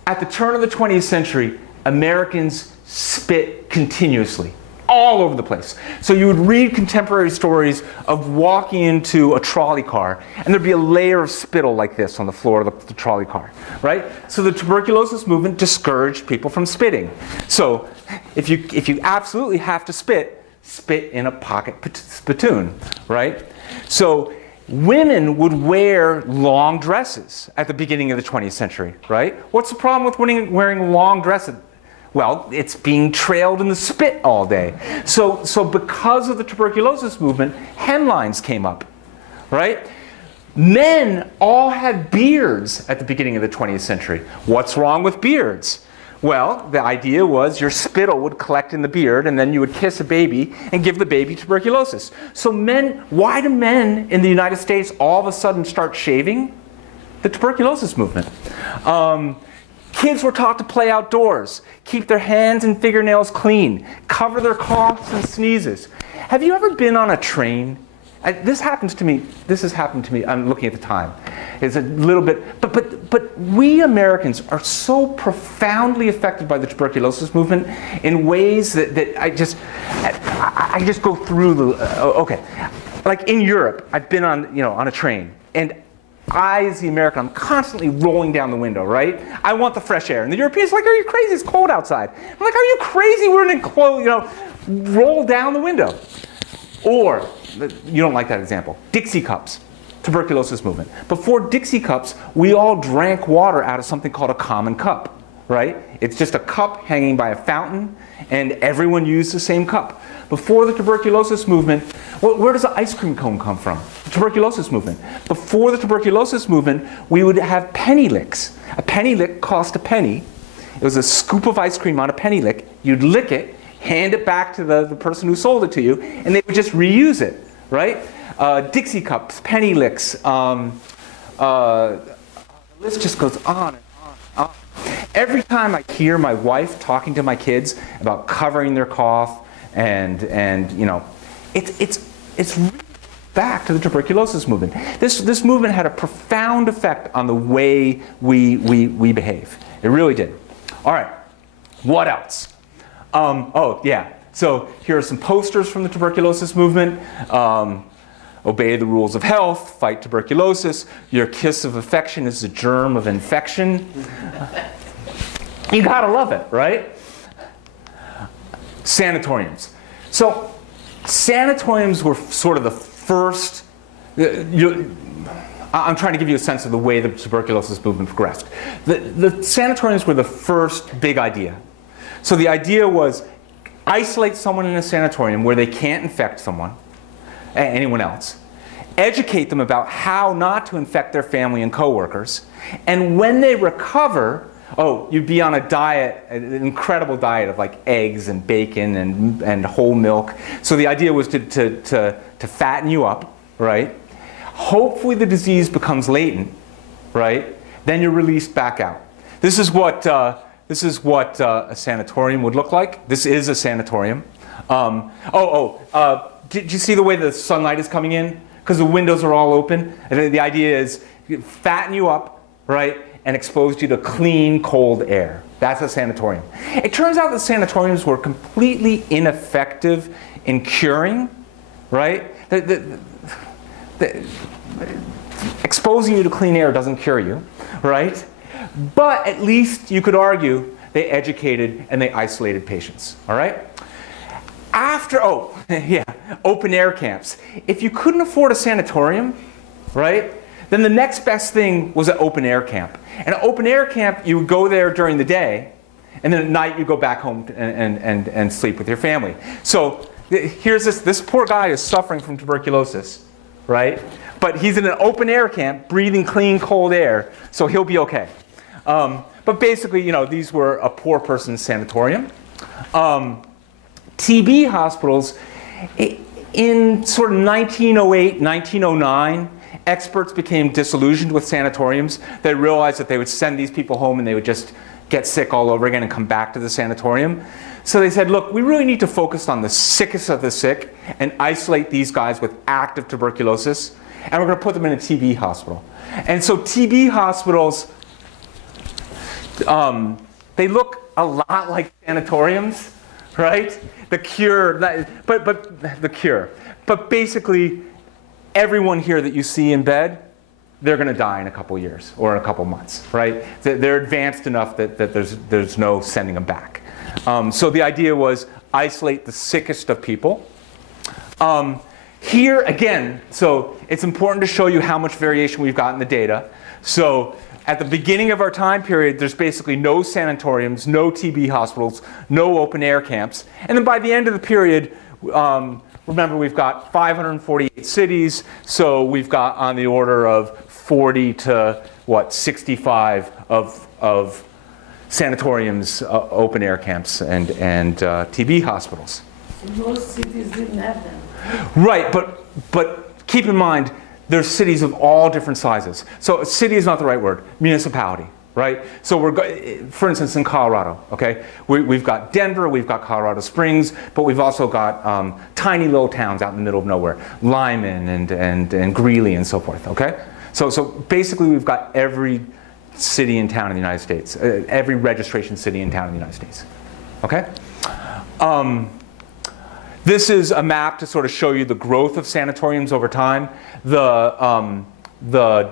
at the turn of the 20th century, Americans spit continuously, all over the place. So you would read contemporary stories of walking into a trolley car, and there'd be a layer of spittle like this on the floor of the trolley car, right? So the tuberculosis movement discouraged people from spitting. So if you absolutely have to spit in a pocket spittoon, right? So women would wear long dresses at the beginning of the 20th century, right? What's the problem with wearing long dresses? Well, it's being trailed in the spit all day. So because of the tuberculosis movement, hemlines came up, right? Men all had beards at the beginning of the 20th century. What's wrong with beards? Well, the idea was your spittle would collect in the beard, and then you would kiss a baby and give the baby tuberculosis. So why do men in the United States all of a sudden start shaving? The tuberculosis movement. Kids were taught to play outdoors, keep their hands and fingernails clean, cover their coughs and sneezes. Have you ever been on a train? This happens to me. This has happened to me. I'm looking at the time. It's a little bit, but we Americans are so profoundly affected by the tuberculosis movement in ways that I just go through the. Okay, like in Europe, I've been on a train, and I, as the American, I'm constantly rolling down the window, right? I want the fresh air, and the Europeans are like, "Are you crazy? It's cold outside." I'm like, "Are you crazy? We're in enclosed, roll down the window." Or, you don't like that example, Dixie cups, tuberculosis movement. Before Dixie cups, we all drank water out of something called a common cup, right? It's just a cup hanging by a fountain, and everyone used the same cup. Before the tuberculosis movement, where does the ice cream cone come from? The tuberculosis movement. Before the tuberculosis movement, we would have penny licks. A penny lick cost a penny. It was a scoop of ice cream on a penny lick. You'd lick it, hand it back to the person who sold it to you, and they would just reuse it, right? Dixie cups, penny licks, the list just goes on and on and on. Every time I hear my wife talking to my kids about covering their cough and it's really back to the tuberculosis movement. This movement had a profound effect on the way we behave. It really did. All right, what else? Oh, yeah. So here are some posters from the tuberculosis movement. Obey the rules of health, fight tuberculosis. Your kiss of affection is the germ of infection. You gotta love it, right? Sanatoriums. So sanatoriums were sort of the first, I'm trying to give you a sense of the way the tuberculosis movement progressed. The sanatoriums were the first big idea. So the idea was isolate someone in a sanatorium where they can't infect anyone else, educate them about how not to infect their family and coworkers, and when they recover, you'd be on a diet, an incredible diet of like eggs and bacon and whole milk. So the idea was to fatten you up, right? Hopefully the disease becomes latent, right? Then you're released back out. This is what a sanatorium would look like. This is a sanatorium. Did you see the way the sunlight is coming in? Because the windows are all open. And the idea is fatten you up, right, and expose you to clean, cold air. That's a sanatorium. It turns out that sanatoriums were completely ineffective in curing, right? Exposing you to clean air doesn't cure you, right? But at least you could argue they educated and they isolated patients, all right? Open air camps. If you couldn't afford a sanatorium, right, then the next best thing was an open air camp. And an open air camp, you would go there during the day, and then at night you go back home and sleep with your family. So here's this poor guy is suffering from tuberculosis, right? But he's in an open air camp, breathing clean, cold air, so he'll be okay. But basically, you know, these were a poor person's sanatorium. TB hospitals, in sort of 1908, 1909, experts became disillusioned with sanatoriums. They realized that they would send these people home and they would just get sick all over again and come back to the sanatorium. So they said, look, we really need to focus on the sickest of the sick and isolate these guys with active tuberculosis, and we're going to put them in a TB hospital. And so TB hospitals, they look a lot like sanatoriums, right? The cure, but basically everyone here that you see in bed, they're going to die in a couple years or in a couple months, right? They're advanced enough that there's no sending them back. So the idea was isolate the sickest of people. Here again, so it's important to show you how much variation we've got in the data. So at the beginning of our time period, there's basically no sanatoriums, no TB hospitals, no open air camps. And then by the end of the period, remember we've got 548 cities, so we've got on the order of 40 to, 65 of sanatoriums, open air camps, and TB hospitals. So most cities didn't have them. Right, but keep in mind, there's cities of all different sizes. So a city is not the right word, municipality, right? So for instance, in Colorado, okay, we've got Denver, we've got Colorado Springs, but we've also got tiny little towns out in the middle of nowhere, Lyman and Greeley and so forth, okay? So basically we've got every city and town in the United States, every registration city and town in the United States, okay? This is a map to sort of show you the growth of sanatoriums over time. The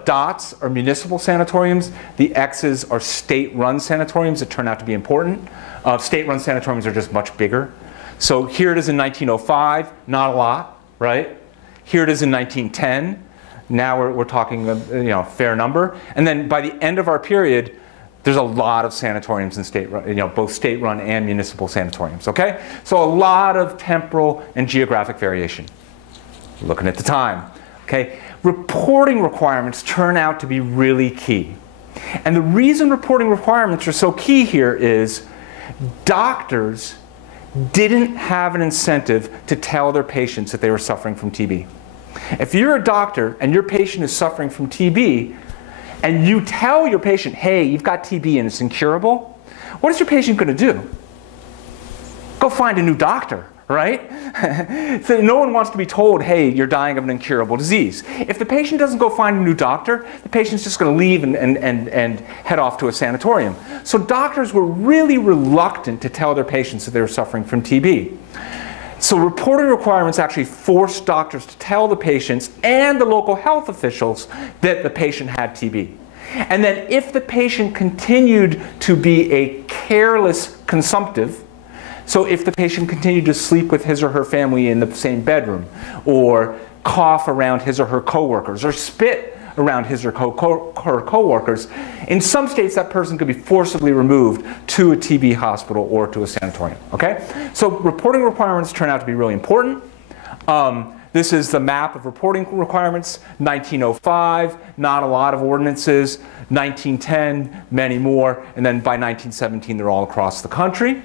dots are municipal sanatoriums. The X's are state-run sanatoriums that turn out to be important. State-run sanatoriums are just much bigger. So here it is in 1905, not a lot, right? Here it is in 1910. Now we're talking a fair number. And then by the end of our period, there's a lot of sanatoriums in state-run, both state-run and municipal sanatoriums, okay? So a lot of temporal and geographic variation. Looking at the time, okay? Reporting requirements turn out to be really key. And the reason reporting requirements are so key here is doctors didn't have an incentive to tell their patients that they were suffering from TB. If you're a doctor and your patient is suffering from TB, and you tell your patient, hey, you've got TB and it's incurable, what is your patient going to do? Go find a new doctor, right? So no one wants to be told, hey, you're dying of an incurable disease. If the patient doesn't go find a new doctor, the patient's just going to leave and head off to a sanatorium. So doctors were really reluctant to tell their patients that they were suffering from TB. So reporting requirements actually forced doctors to tell the patients and the local health officials that the patient had TB. And then if the patient continued to be a careless consumptive, so if the patient continued to sleep with his or her family in the same bedroom, or cough around his or her coworkers, or spit around his or her coworkers, in some states that person could be forcibly removed to a TB hospital or to a sanatorium, okay? So reporting requirements turn out to be really important. This is the map of reporting requirements. 1905, not a lot of ordinances. 1910, many more. And then by 1917, they're all across the country.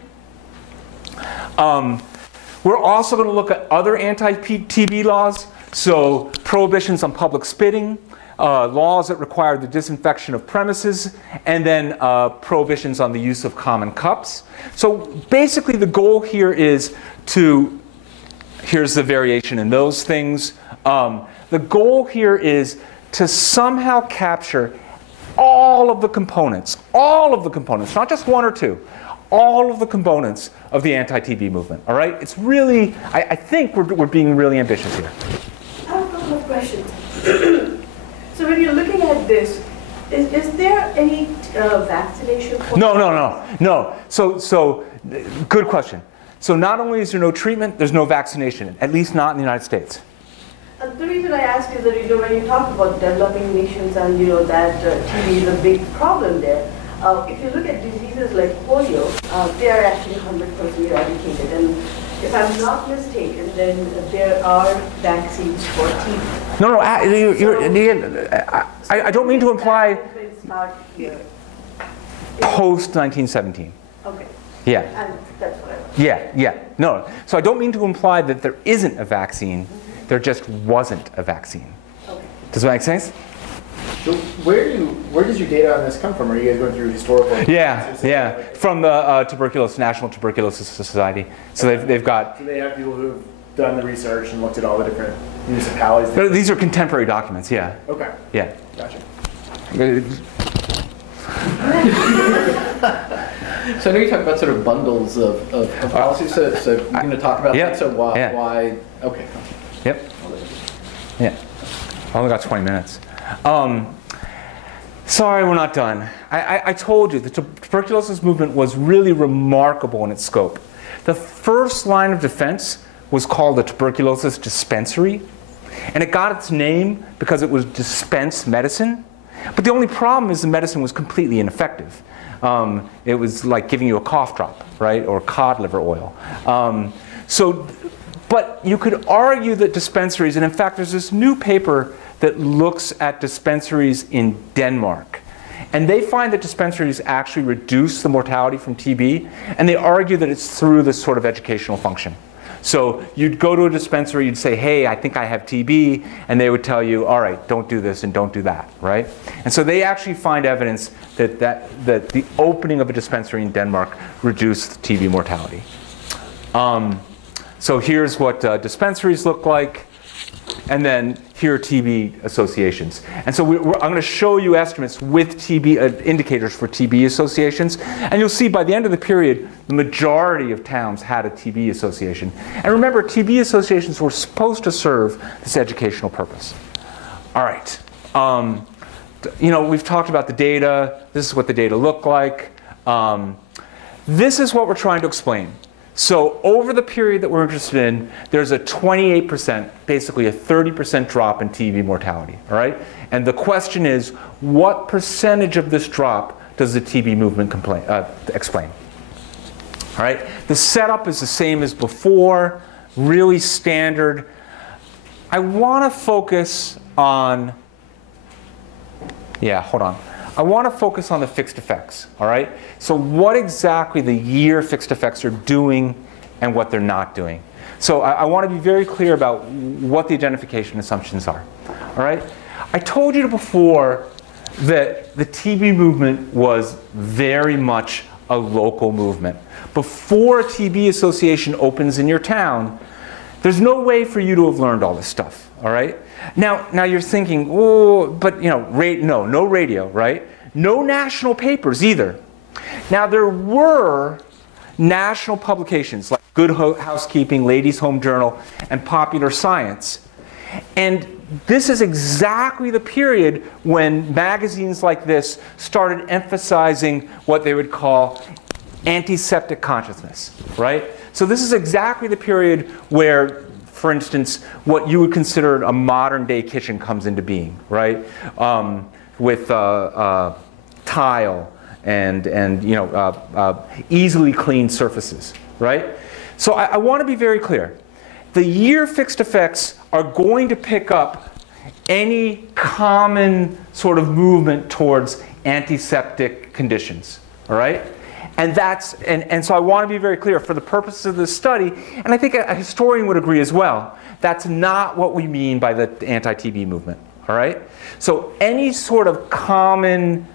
We're also going to look at other anti-TB laws. So prohibitions on public spitting, laws that require the disinfection of premises, and then prohibitions on the use of common cups. So basically the goal here is to, here's the variation in those things. The goal here is to somehow capture all of the components, not just one or two, all of the components of the anti-TB movement, all right? It's really, I think we're being really ambitious here. I have a couple of questions. So when you're looking at this, is there any vaccination? No. So good question. So not only is there no treatment, there's no vaccination, at least not in the United States. The reason I ask is that, when you talk about developing nations and, that TB is a big problem there, if you look at diseases like polio, they are actually 100% eradicated. And if I'm not mistaken, then there are vaccines for TB. No, I don't mean to imply post-1917. Okay. Yeah. And that's what I was. Yeah. No. So I don't mean to imply that there isn't a vaccine. There just wasn't a vaccine. Okay. Does that make sense? So where does your data on this come from? Are you guys going through historical? Yeah. From the National Tuberculosis Society. So they've got. So they have people who've done the research and looked at all the different municipalities. These are contemporary documents. Yeah. Okay. Yeah. Gotcha. So I know you talk about sort of bundles of policies. So you're going to talk about that. So why? Okay. Yep. Yeah. I only got 20 minutes. Sorry, we're not done. I told you the tuberculosis movement was really remarkable in its scope. The first line of defense was called the tuberculosis dispensary, and it got its name because it was dispensed medicine. But the only problem is the medicine was completely ineffective. It was like giving you a cough drop, right, or cod liver oil. But you could argue that dispensaries, and in fact there's this new paper that looks at dispensaries in Denmark. And they find that dispensaries actually reduce the mortality from TB, and they argue that it's through this sort of educational function. So you'd go to a dispensary, you'd say, hey, I think I have TB, and they would tell you, all right, don't do this and don't do that, right? And so they actually find evidence that the opening of a dispensary in Denmark reduced TB mortality. So here's what dispensaries look like. And then here are TB associations. And so I'm going to show you estimates with TB indicators for TB associations. And you'll see by the end of the period, the majority of towns had a TB association. And remember, TB associations were supposed to serve this educational purpose. All right. We've talked about the data. This is what the data look like. This is what we're trying to explain. So over the period that we're interested in, there's a 28%, basically a 30% drop in TB mortality, all right? And the question is, what percentage of this drop does the TB movement explain? All right, the setup is the same as before, really standard. I want to focus on, I want to focus on the fixed effects, all right? So what exactly the year fixed effects are doing and what they're not doing. So I want to be very clear about what the identification assumptions are, all right? I told you before that the TB movement was very much a local movement. Before a TB association opens in your town, there's no way for you to have learned all this stuff, all right? Now you're thinking, oh, but no radio, right? No national papers either. Now there were national publications like Good Housekeeping, Ladies' Home Journal, and Popular Science. And this is exactly the period when magazines like this started emphasizing what they would call antiseptic consciousness, right? So this is exactly the period where, for instance, what you would consider a modern-day kitchen comes into being, right? With tile and easily cleaned surfaces, right? So I want to be very clear. The year fixed effects are going to pick up any common sort of movement towards antiseptic conditions, all right? And so I want to be very clear, for the purposes of this study, and I think a historian would agree as well, that's not what we mean by the anti-TB movement, all right? So any sort of common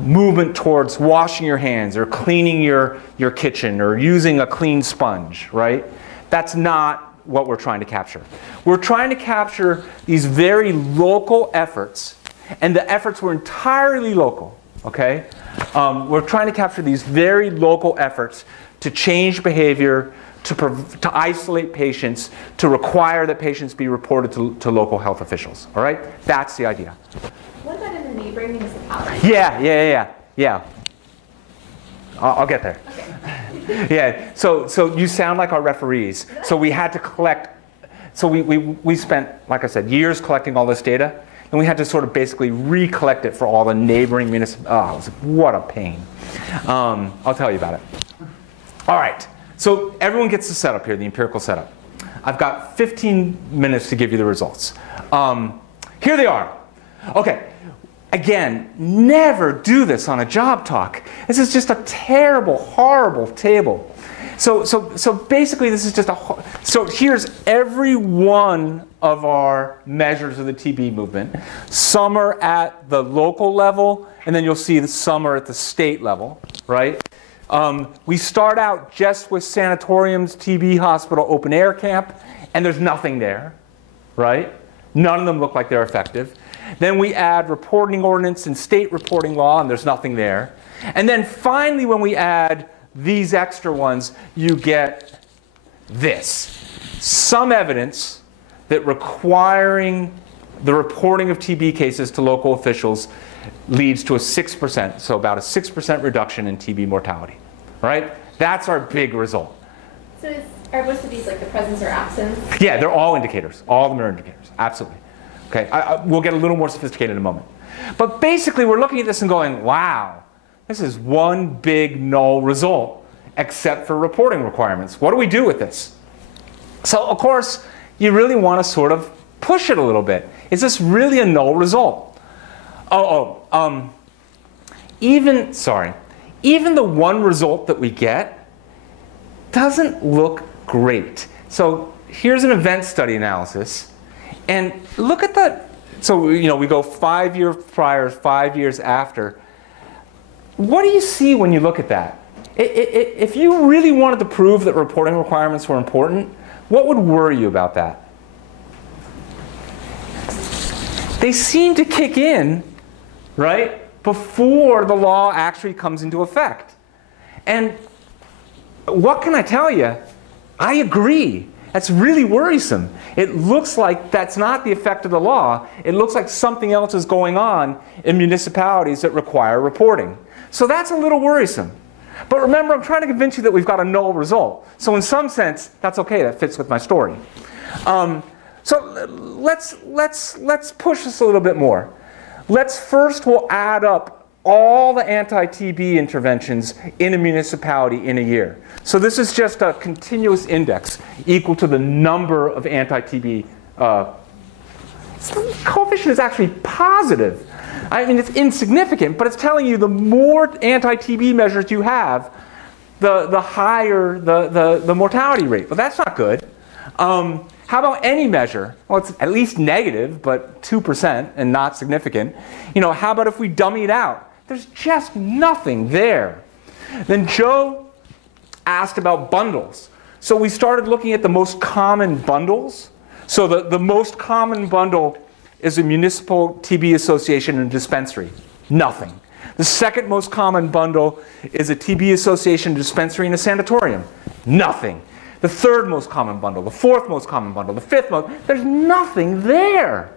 movement towards washing your hands or cleaning your kitchen or using a clean sponge, right? That's not what we're trying to capture. We're trying to capture these very local efforts, and the efforts were entirely local, okay? We're trying to capture these very local efforts to change behavior, to isolate patients, to require that patients be reported to local health officials, all right? That's the idea. What about in the neighboring municipalities? Yeah. I'll get there. Okay. Yeah, so you sound like our referees. So we had to collect, so we spent, like I said, years collecting all this data, and we had to sort of basically recollect it for all the neighboring municipalities. Oh, what a pain. I'll tell you about it. All right, so everyone gets the setup here, the empirical setup. I've got 15 minutes to give you the results. Here they are. Okay, again, never do this on a job talk. This is just a terrible, horrible table. So basically this is just so here's every one of our measures of the TB movement. Some are at the local level, and then you'll see that some are at the state level, right? We start out just with Sanatoriums, TB hospital, open air camp, and there's nothing there, right? None of them look like they're effective. Then we add reporting ordinance and state reporting law, and there's nothing there. And then finally, when we add these extra ones, you get this. Some evidence that requiring the reporting of TB cases to local officials leads to a 6%, so about a 6% reduction in TB mortality, right? That's our big result. So are most of these like the presence or absence? Yeah, they're all indicators. All of them are indicators, absolutely. Okay, we'll get a little more sophisticated in a moment. But basically, we're looking at this and going, wow, this is one big null result, except for reporting requirements. What do we do with this? So, of course, you really want to sort of push it a little bit. Is this really a null result? Even the one result that we get doesn't look great. So here's an event study analysis. And look at the, so we go 5 years prior, 5 years after. What do you see when you look at that? If you really wanted to prove that reporting requirements were important, what would worry you about that? They seem to kick in, right, before the law actually comes into effect. And what can I tell you? I agree. That's really worrisome. It looks like that's not the effect of the law. It looks like something else is going on in municipalities that require reporting. So that's a little worrisome. But remember, I'm trying to convince you that we've got a null result. So in some sense, that's okay. That fits with my story. So let's push this a little bit more. We'll add up all the anti-TB interventions in a municipality in a year. So this is just a continuous index equal to the number of anti-TB. The coefficient is actually positive. I mean, it's insignificant, but it's telling you the more anti-TB measures you have, the higher the mortality rate. But that's not good. How about any measure? Well, it's at least negative, but 2% and not significant. How about if we dummy it out? There's just nothing there. Then Joe asked about bundles. So we started looking at the most common bundles. So the most common bundle is a municipal TB association and dispensary. Nothing. The second most common bundle is a TB association, dispensary, and a sanatorium. Nothing. The third most common bundle, the fourth most common bundle, the fifth most, there's nothing there.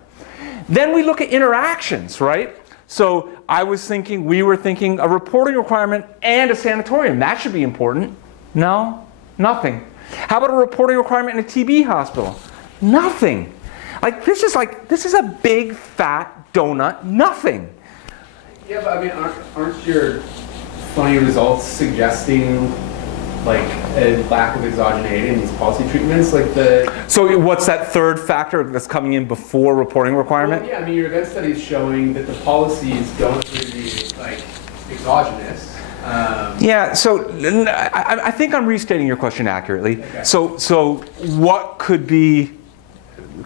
Then we look at interactions, right? So we were thinking a reporting requirement and a sanatorium. That should be important. No, nothing. How about a reporting requirement in a TB hospital? Nothing. This is a big fat donut, nothing. Yeah, but I mean, aren't your funny results suggesting like a lack of exogeneity in these policy treatments? So what's that third factor that's coming in before reporting requirement? Well, yeah, I mean, your event study is showing that the policies don't appear to be exogenous. Yeah, so I think I'm restating your question accurately. Okay. So what could be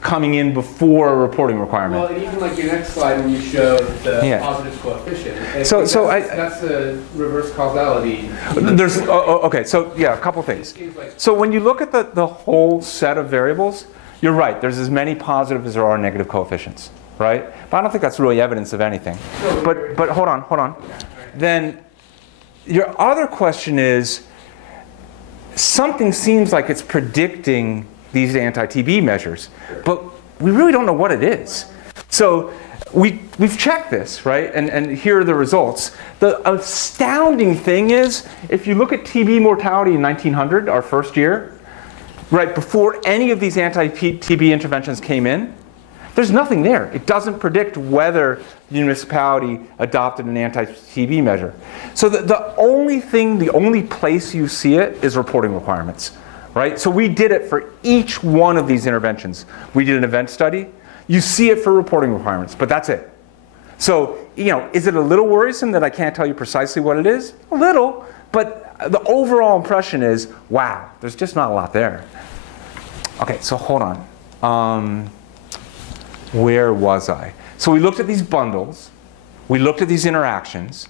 coming in before a reporting requirement? Well, and even like your next slide when you showed the Yeah. positive coefficient. That's a reverse causality. There's okay. So yeah, a couple things. So when you look at the whole set of variables, you're right. There's as many positive as there are negative coefficients, right? But I don't think that's really evidence of anything. But hold on. Then your other question is, something seems like it's predicting these anti-TB measures, but we really don't know what it is. So we've checked this, right? And here are the results. The astounding thing is, if you look at TB mortality in 1900, our first year, right before any of these anti-TB interventions came in, there's nothing there. It doesn't predict whether the municipality adopted an anti-TB measure. So the only place you see it is reporting requirements, right? So we did it for each one of these interventions. We did an event study. You see it for reporting requirements, but that's it. So, is it a little worrisome that I can't tell you precisely what it is? A little, but the overall impression is, wow, there's just not a lot there. Okay, so hold on. Where was I? So we looked at these bundles. We looked at these interactions.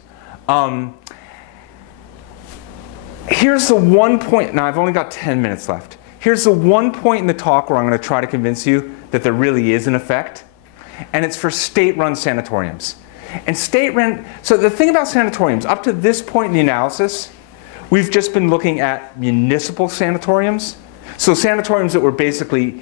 Here's the one point. Now, I've only got 10 minutes left. Here's the one point in the talk where I'm going to try to convince you that there really is an effect. And it's for state-run sanatoriums. And so the thing about sanatoriums, up to this point in the analysis, we've just been looking at municipal sanatoriums. So sanatoriums that were basically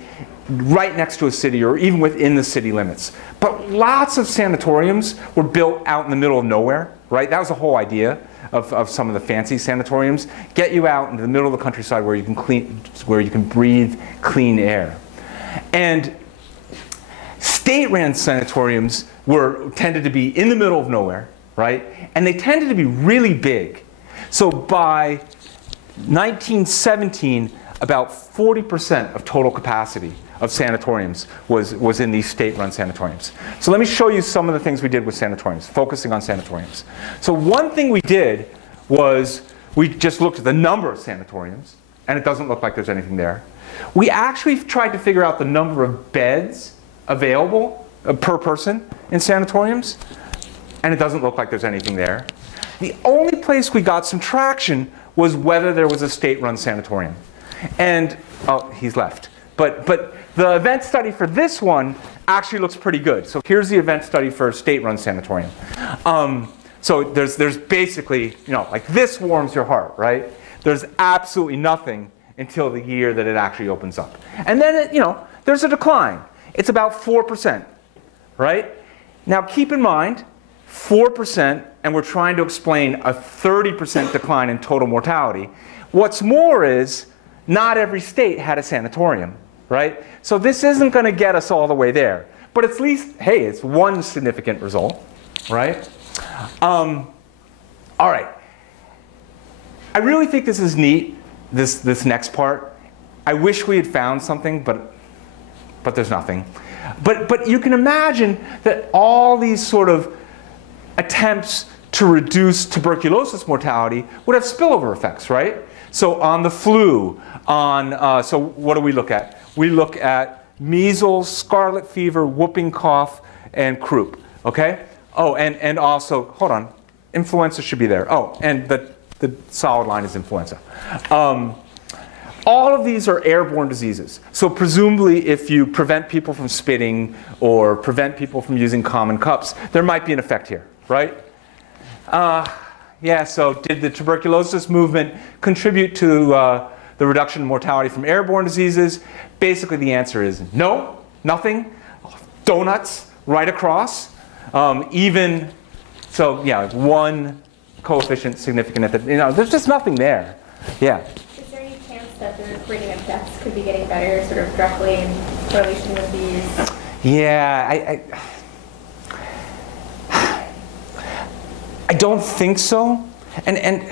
right next to a city or even within the city limits. But lots of sanatoriums were built out in the middle of nowhere, right? That was the whole idea of some of the fancy sanatoriums. Get you out into the middle of the countryside where you can breathe clean air. And state-run sanatoriums tended to be in the middle of nowhere, right? And they tended to be really big. So by 1917, about 40% of total capacity of sanatoriums was in these state-run sanatoriums. So let me show you some of the things we did with sanatoriums, focusing on sanatoriums. So one thing we did was we just looked at the number of sanatoriums, and it doesn't look like there's anything there. We actually tried to figure out the number of beds available per person in sanatoriums, and it doesn't look like there's anything there. The only place we got some traction was whether there was a state-run sanatorium. And, oh, he's left. But the event study for this one actually looks pretty good. So here's the event study for a state-run sanatorium. So there's basically, like this warms your heart, right? There's absolutely nothing until the year that it actually opens up. And then, there's a decline. It's about 4%, right? Now keep in mind, 4%, and we're trying to explain a 30% decline in total mortality. What's more is, not every state had a sanatorium, right? So this isn't going to get us all the way there. But at least, hey, it's one significant result, right? All right. I really think this is neat, this next part. I wish we had found something, but there's nothing. But you can imagine that all these sort of attempts to reduce tuberculosis mortality would have spillover effects, right? So on the flu, so what do we look at? We look at measles, scarlet fever, whooping cough, and croup, okay? Oh, and also, hold on, influenza should be there. Oh, and the solid line is influenza. All of these are airborne diseases. So presumably, if you prevent people from spitting or prevent people from using common cups, there might be an effect here, right? Yeah, so did the tuberculosis movement contribute to the reduction in mortality from airborne diseases? Basically, the answer is no, nothing. Donuts right across. So yeah, like one coefficient significant at the, there's just nothing there. Yeah. Is there any chance that the reporting of deaths could be getting better, sort of directly in correlation with these? Yeah, I don't think so. And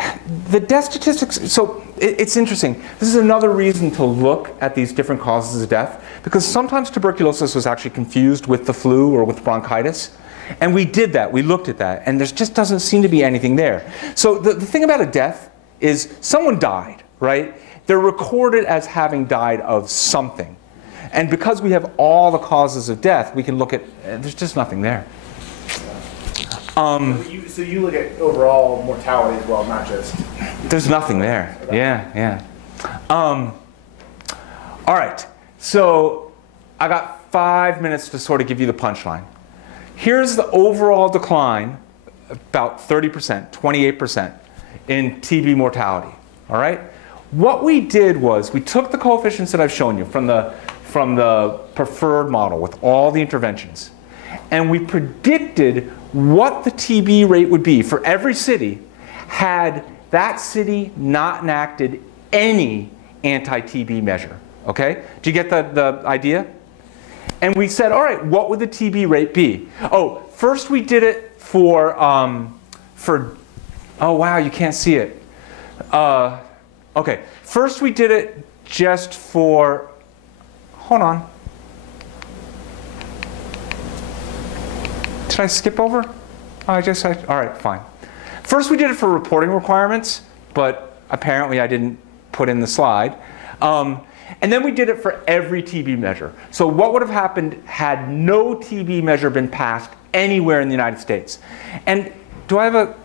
the death statistics, so it's interesting. This is another reason to look at these different causes of death, because sometimes tuberculosis was actually confused with the flu or with bronchitis. And we did that. We looked at that. And there just doesn't seem to be anything there. So the thing about a death is someone died, right? They're recorded as having died of something. And because we have all the causes of death, we can look at, there's just nothing there. So you look at overall mortality as well, not just... There's nothing there. Yeah, yeah. All right. So I got 5 minutes to sort of give you the punchline. Here's the overall decline, about 30%, 28% in TB mortality. All right? What we did was we took the coefficients that I've shown you from the preferred model with all the interventions, and we predicted what the TB rate would be for every city had that city not enacted any anti-TB measure. Okay? Do you get the idea? And we said, all right, what would the TB rate be? Oh, first we did it for oh wow, you can't see it. Okay, first we did it just for, hold on. Did I skip over? All right, fine. First we did it for reporting requirements, but apparently I didn't put in the slide. And then we did it for every TB measure. So what would have happened had no TB measure been passed anywhere in the United States? And do I have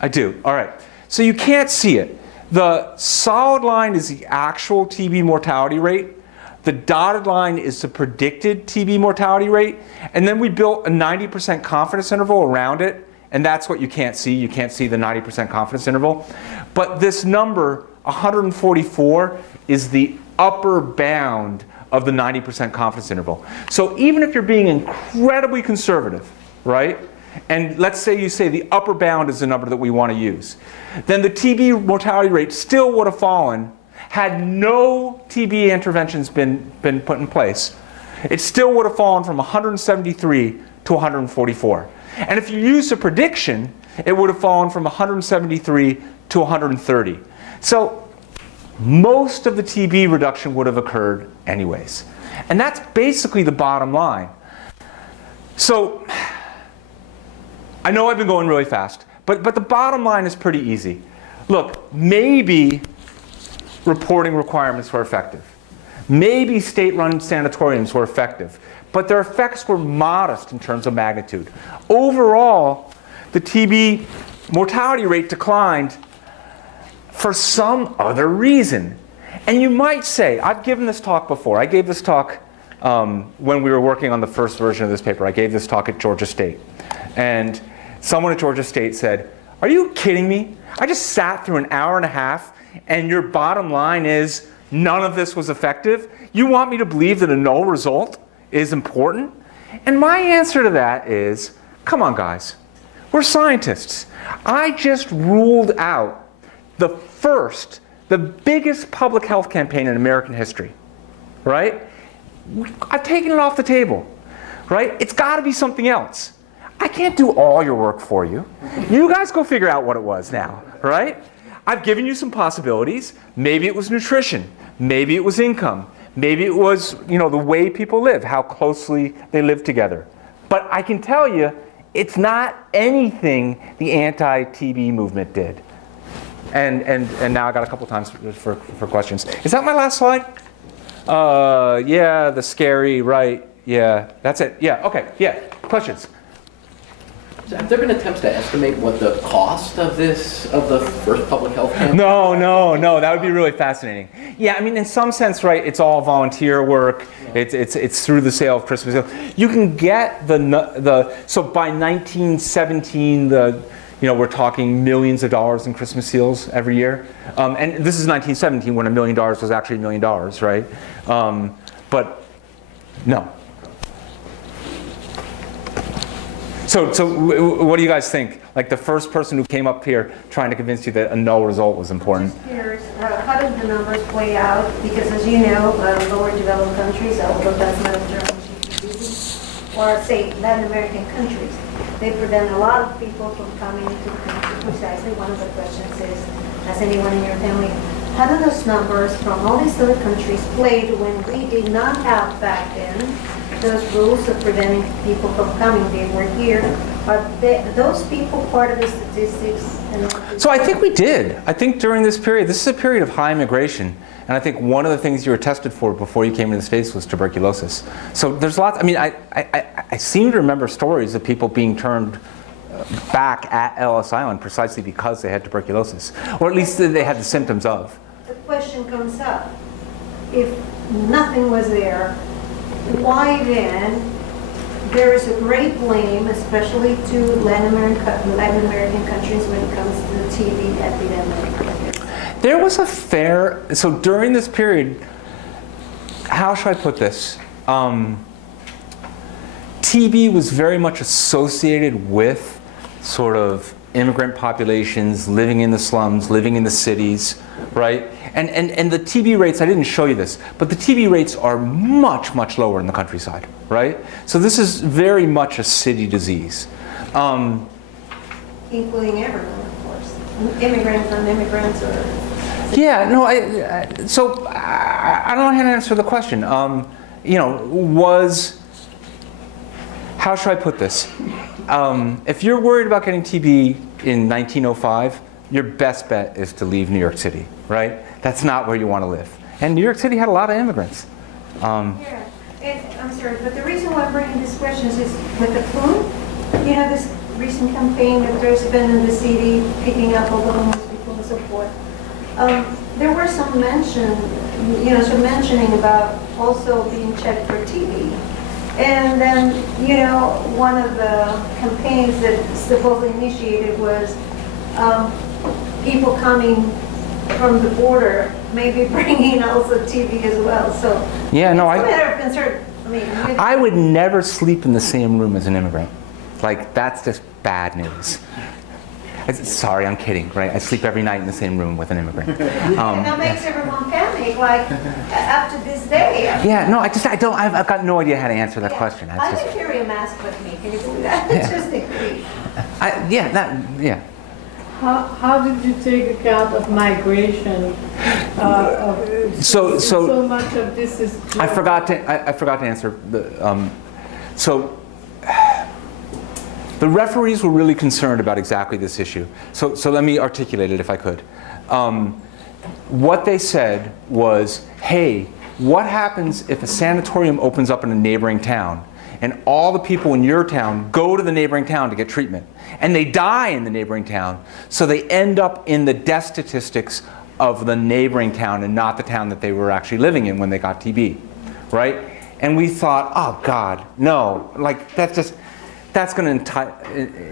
I do, all right. So you can't see it. The solid line is the actual TB mortality rate. The dotted line is the predicted TB mortality rate. And then we built a 90% confidence interval around it. And that's what you can't see. You can't see the 90% confidence interval. But this number, 144, is the upper bound of the 90% confidence interval. So even if you're being incredibly conservative, right? And let's say you say the upper bound is the number that we want to use, then the TB mortality rate still would have fallen had no TB interventions been put in place. It still would have fallen from 173 to 144. And if you use a prediction, it would have fallen from 173 to 130. So most of the TB reduction would have occurred anyways. And that's basically the bottom line. So I know I've been going really fast, but the bottom line is pretty easy. Look, maybe reporting requirements were effective. Maybe state-run sanatoriums were effective, but their effects were modest in terms of magnitude. Overall, the TB mortality rate declined for some other reason. And you might say, I've given this talk before. I gave this talk when we were working on the first version of this paper. I gave this talk at Georgia State. And someone at Georgia State said, are you kidding me? I just sat through an hour and a half and your bottom line is none of this was effective? You want me to believe that a null result is important? And my answer to that is, come on guys, we're scientists. I just ruled out the biggest public health campaign in American history, right? I've taken it off the table, right? It's got to be something else. I can't do all your work for you. You guys go figure out what it was now, right? I've given you some possibilities. Maybe it was nutrition. Maybe it was income. Maybe it was, the way people live, how closely they live together. But I can tell you, it's not anything the anti-TB movement did. And now I got a couple times for questions. Is that my last slide? Yeah, the scary, right? Yeah, that's it. Yeah, okay, yeah, questions? Have there been attempts to estimate what the cost of the first public health campaign? No, that would be really fascinating. Yeah, I mean, in some sense, right, it's all volunteer work. Yeah. It's through the sale of Christmas seals. You can get so by 1917, we're talking millions of dollars in Christmas seals every year. And this is 1917 when $1 million was actually $1 million, right? But no. So what do you guys think? Like the first person who came up here trying to convince you that a null result was important. I'm just curious, how did the numbers play out? Because as you know, lower developed countries, although that's not a term or say Latin American countries, they prevent a lot of people from coming into the country. Precisely one of the questions is, has anyone in your family, how do those numbers from all these other countries played when we did not have back then those rules of preventing people from coming. They were here. Are those people part of the statistics? So I think we did. I think during this period, this is a period of high immigration. And I think one of the things you were tested for before you came to the States was tuberculosis. So there's lots, I mean, I seem to remember stories of people being turned back at Ellis Island precisely because they had tuberculosis, or at least they had the symptoms of. The question comes up, if nothing was there, why then there is a great blame, especially to Latin American countries when it comes to the TB epidemic? There was a fair, so during this period, how should I put this? TB was very much associated with sort of immigrant populations living in the slums, living in the cities, right? And the TB rates, I didn't show you this, but the TB rates are much, much lower in the countryside, right? So this is very much a city disease. Including everyone, of course. Immigrants, non-immigrants, or... Yeah, no, I don't know how to answer the question. You know, how should I put this? If you're worried about getting TB in 1905, your best bet is to leave New York City, right? That's not where you want to live. And New York City had a lot of immigrants. Yeah, and I'm sorry, but the reason why I'm bringing these questions is with the flu, you know, this recent campaign that there's been in the city, picking up all the homeless people and so forth. There were some mentioning about also being checked for TB. And then, you know, one of the campaigns that supposedly initiated was people coming from the border, maybe bringing also TB as well. So yeah, no, it's a matter of concern. I mean, I would never sleep in the same room as an immigrant. Like, that's just bad news. Sorry, I'm kidding, right? I sleep every night in the same room with an immigrant. And that makes everyone panic, like, up to this day. Yeah, no, I've got no idea how to answer that question. I can carry a mask with me. Can you do that? It's just a creep. How did you take account of migration? So much of this is. I forgot to answer the. The referees were really concerned about exactly this issue. So let me articulate it if I could. What they said was, hey, what happens if a sanatorium opens up in a neighboring town and all the people in your town go to the neighboring town to get treatment and they die in the neighboring town, so they end up in the death statistics of the neighboring town and not the town that they were actually living in when they got TB, right? And we thought, oh God, no, like that's going to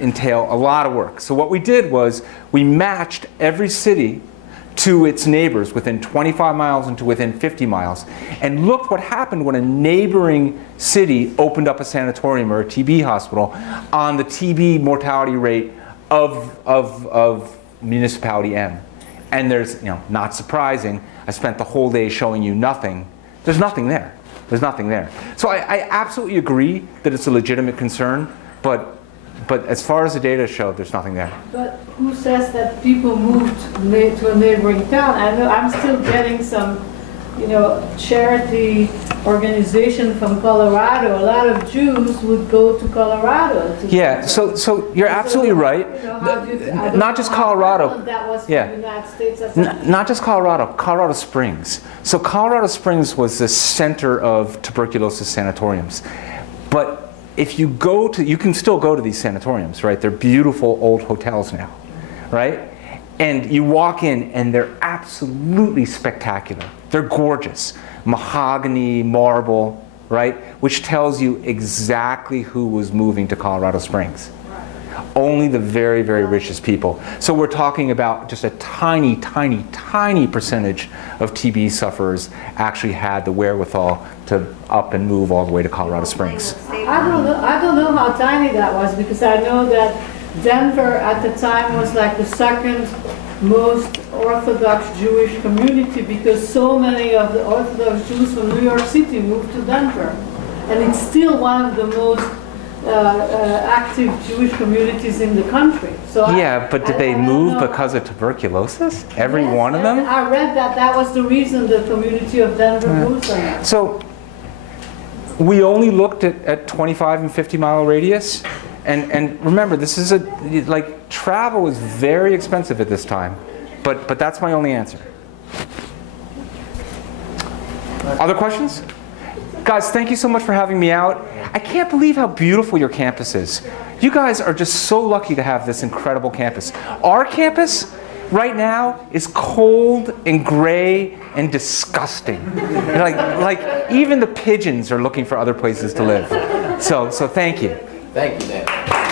entail a lot of work. So what we did was we matched every city to its neighbors within 25 miles and to within 50 miles. And looked what happened when a neighboring city opened up a sanatorium or a TB hospital on the TB mortality rate of municipality M. And there's, you know, not surprising, I spent the whole day showing you nothing. There's nothing there. There's nothing there. So I absolutely agree that it's a legitimate concern. But as far as the data show, there's nothing there. But who says that people moved to a neighboring town? I know I'm still getting some, you know, charity organization from Colorado. A lot of Jews would go to Colorado. Yeah, so you're absolutely right. You know, not just Colorado. That was yeah. the United States. Not just Colorado. Colorado Springs. So Colorado Springs was the center of tuberculosis sanatoriums, but if you go to, you can still go to these sanatoriums, right? They're beautiful old hotels now, right? And you walk in and they're absolutely spectacular. They're gorgeous. Mahogany, marble, right? Which tells you exactly who was moving to Colorado Springs. Only the very, very richest people. So we're talking about just a tiny, tiny, tiny percentage of TB sufferers actually had the wherewithal to up and move all the way to Colorado Springs. I don't know how tiny that was, because I know that Denver at the time was like the second most Orthodox Jewish community, because so many of the Orthodox Jews from New York City moved to Denver. And it's still one of the most active Jewish communities in the country. So but did they move because of tuberculosis? Every one of them? I read that was the reason the community of Denver moves on that. So We only looked at 25 and 50 mile radius. And remember, this is like, travel is very expensive at this time. But that's my only answer. Other questions? Guys, thank you so much for having me out. I can't believe how beautiful your campus is. You guys are just so lucky to have this incredible campus. Our campus right now is cold and gray and disgusting. like even the pigeons are looking for other places to live. So thank you. Thank you, Dan.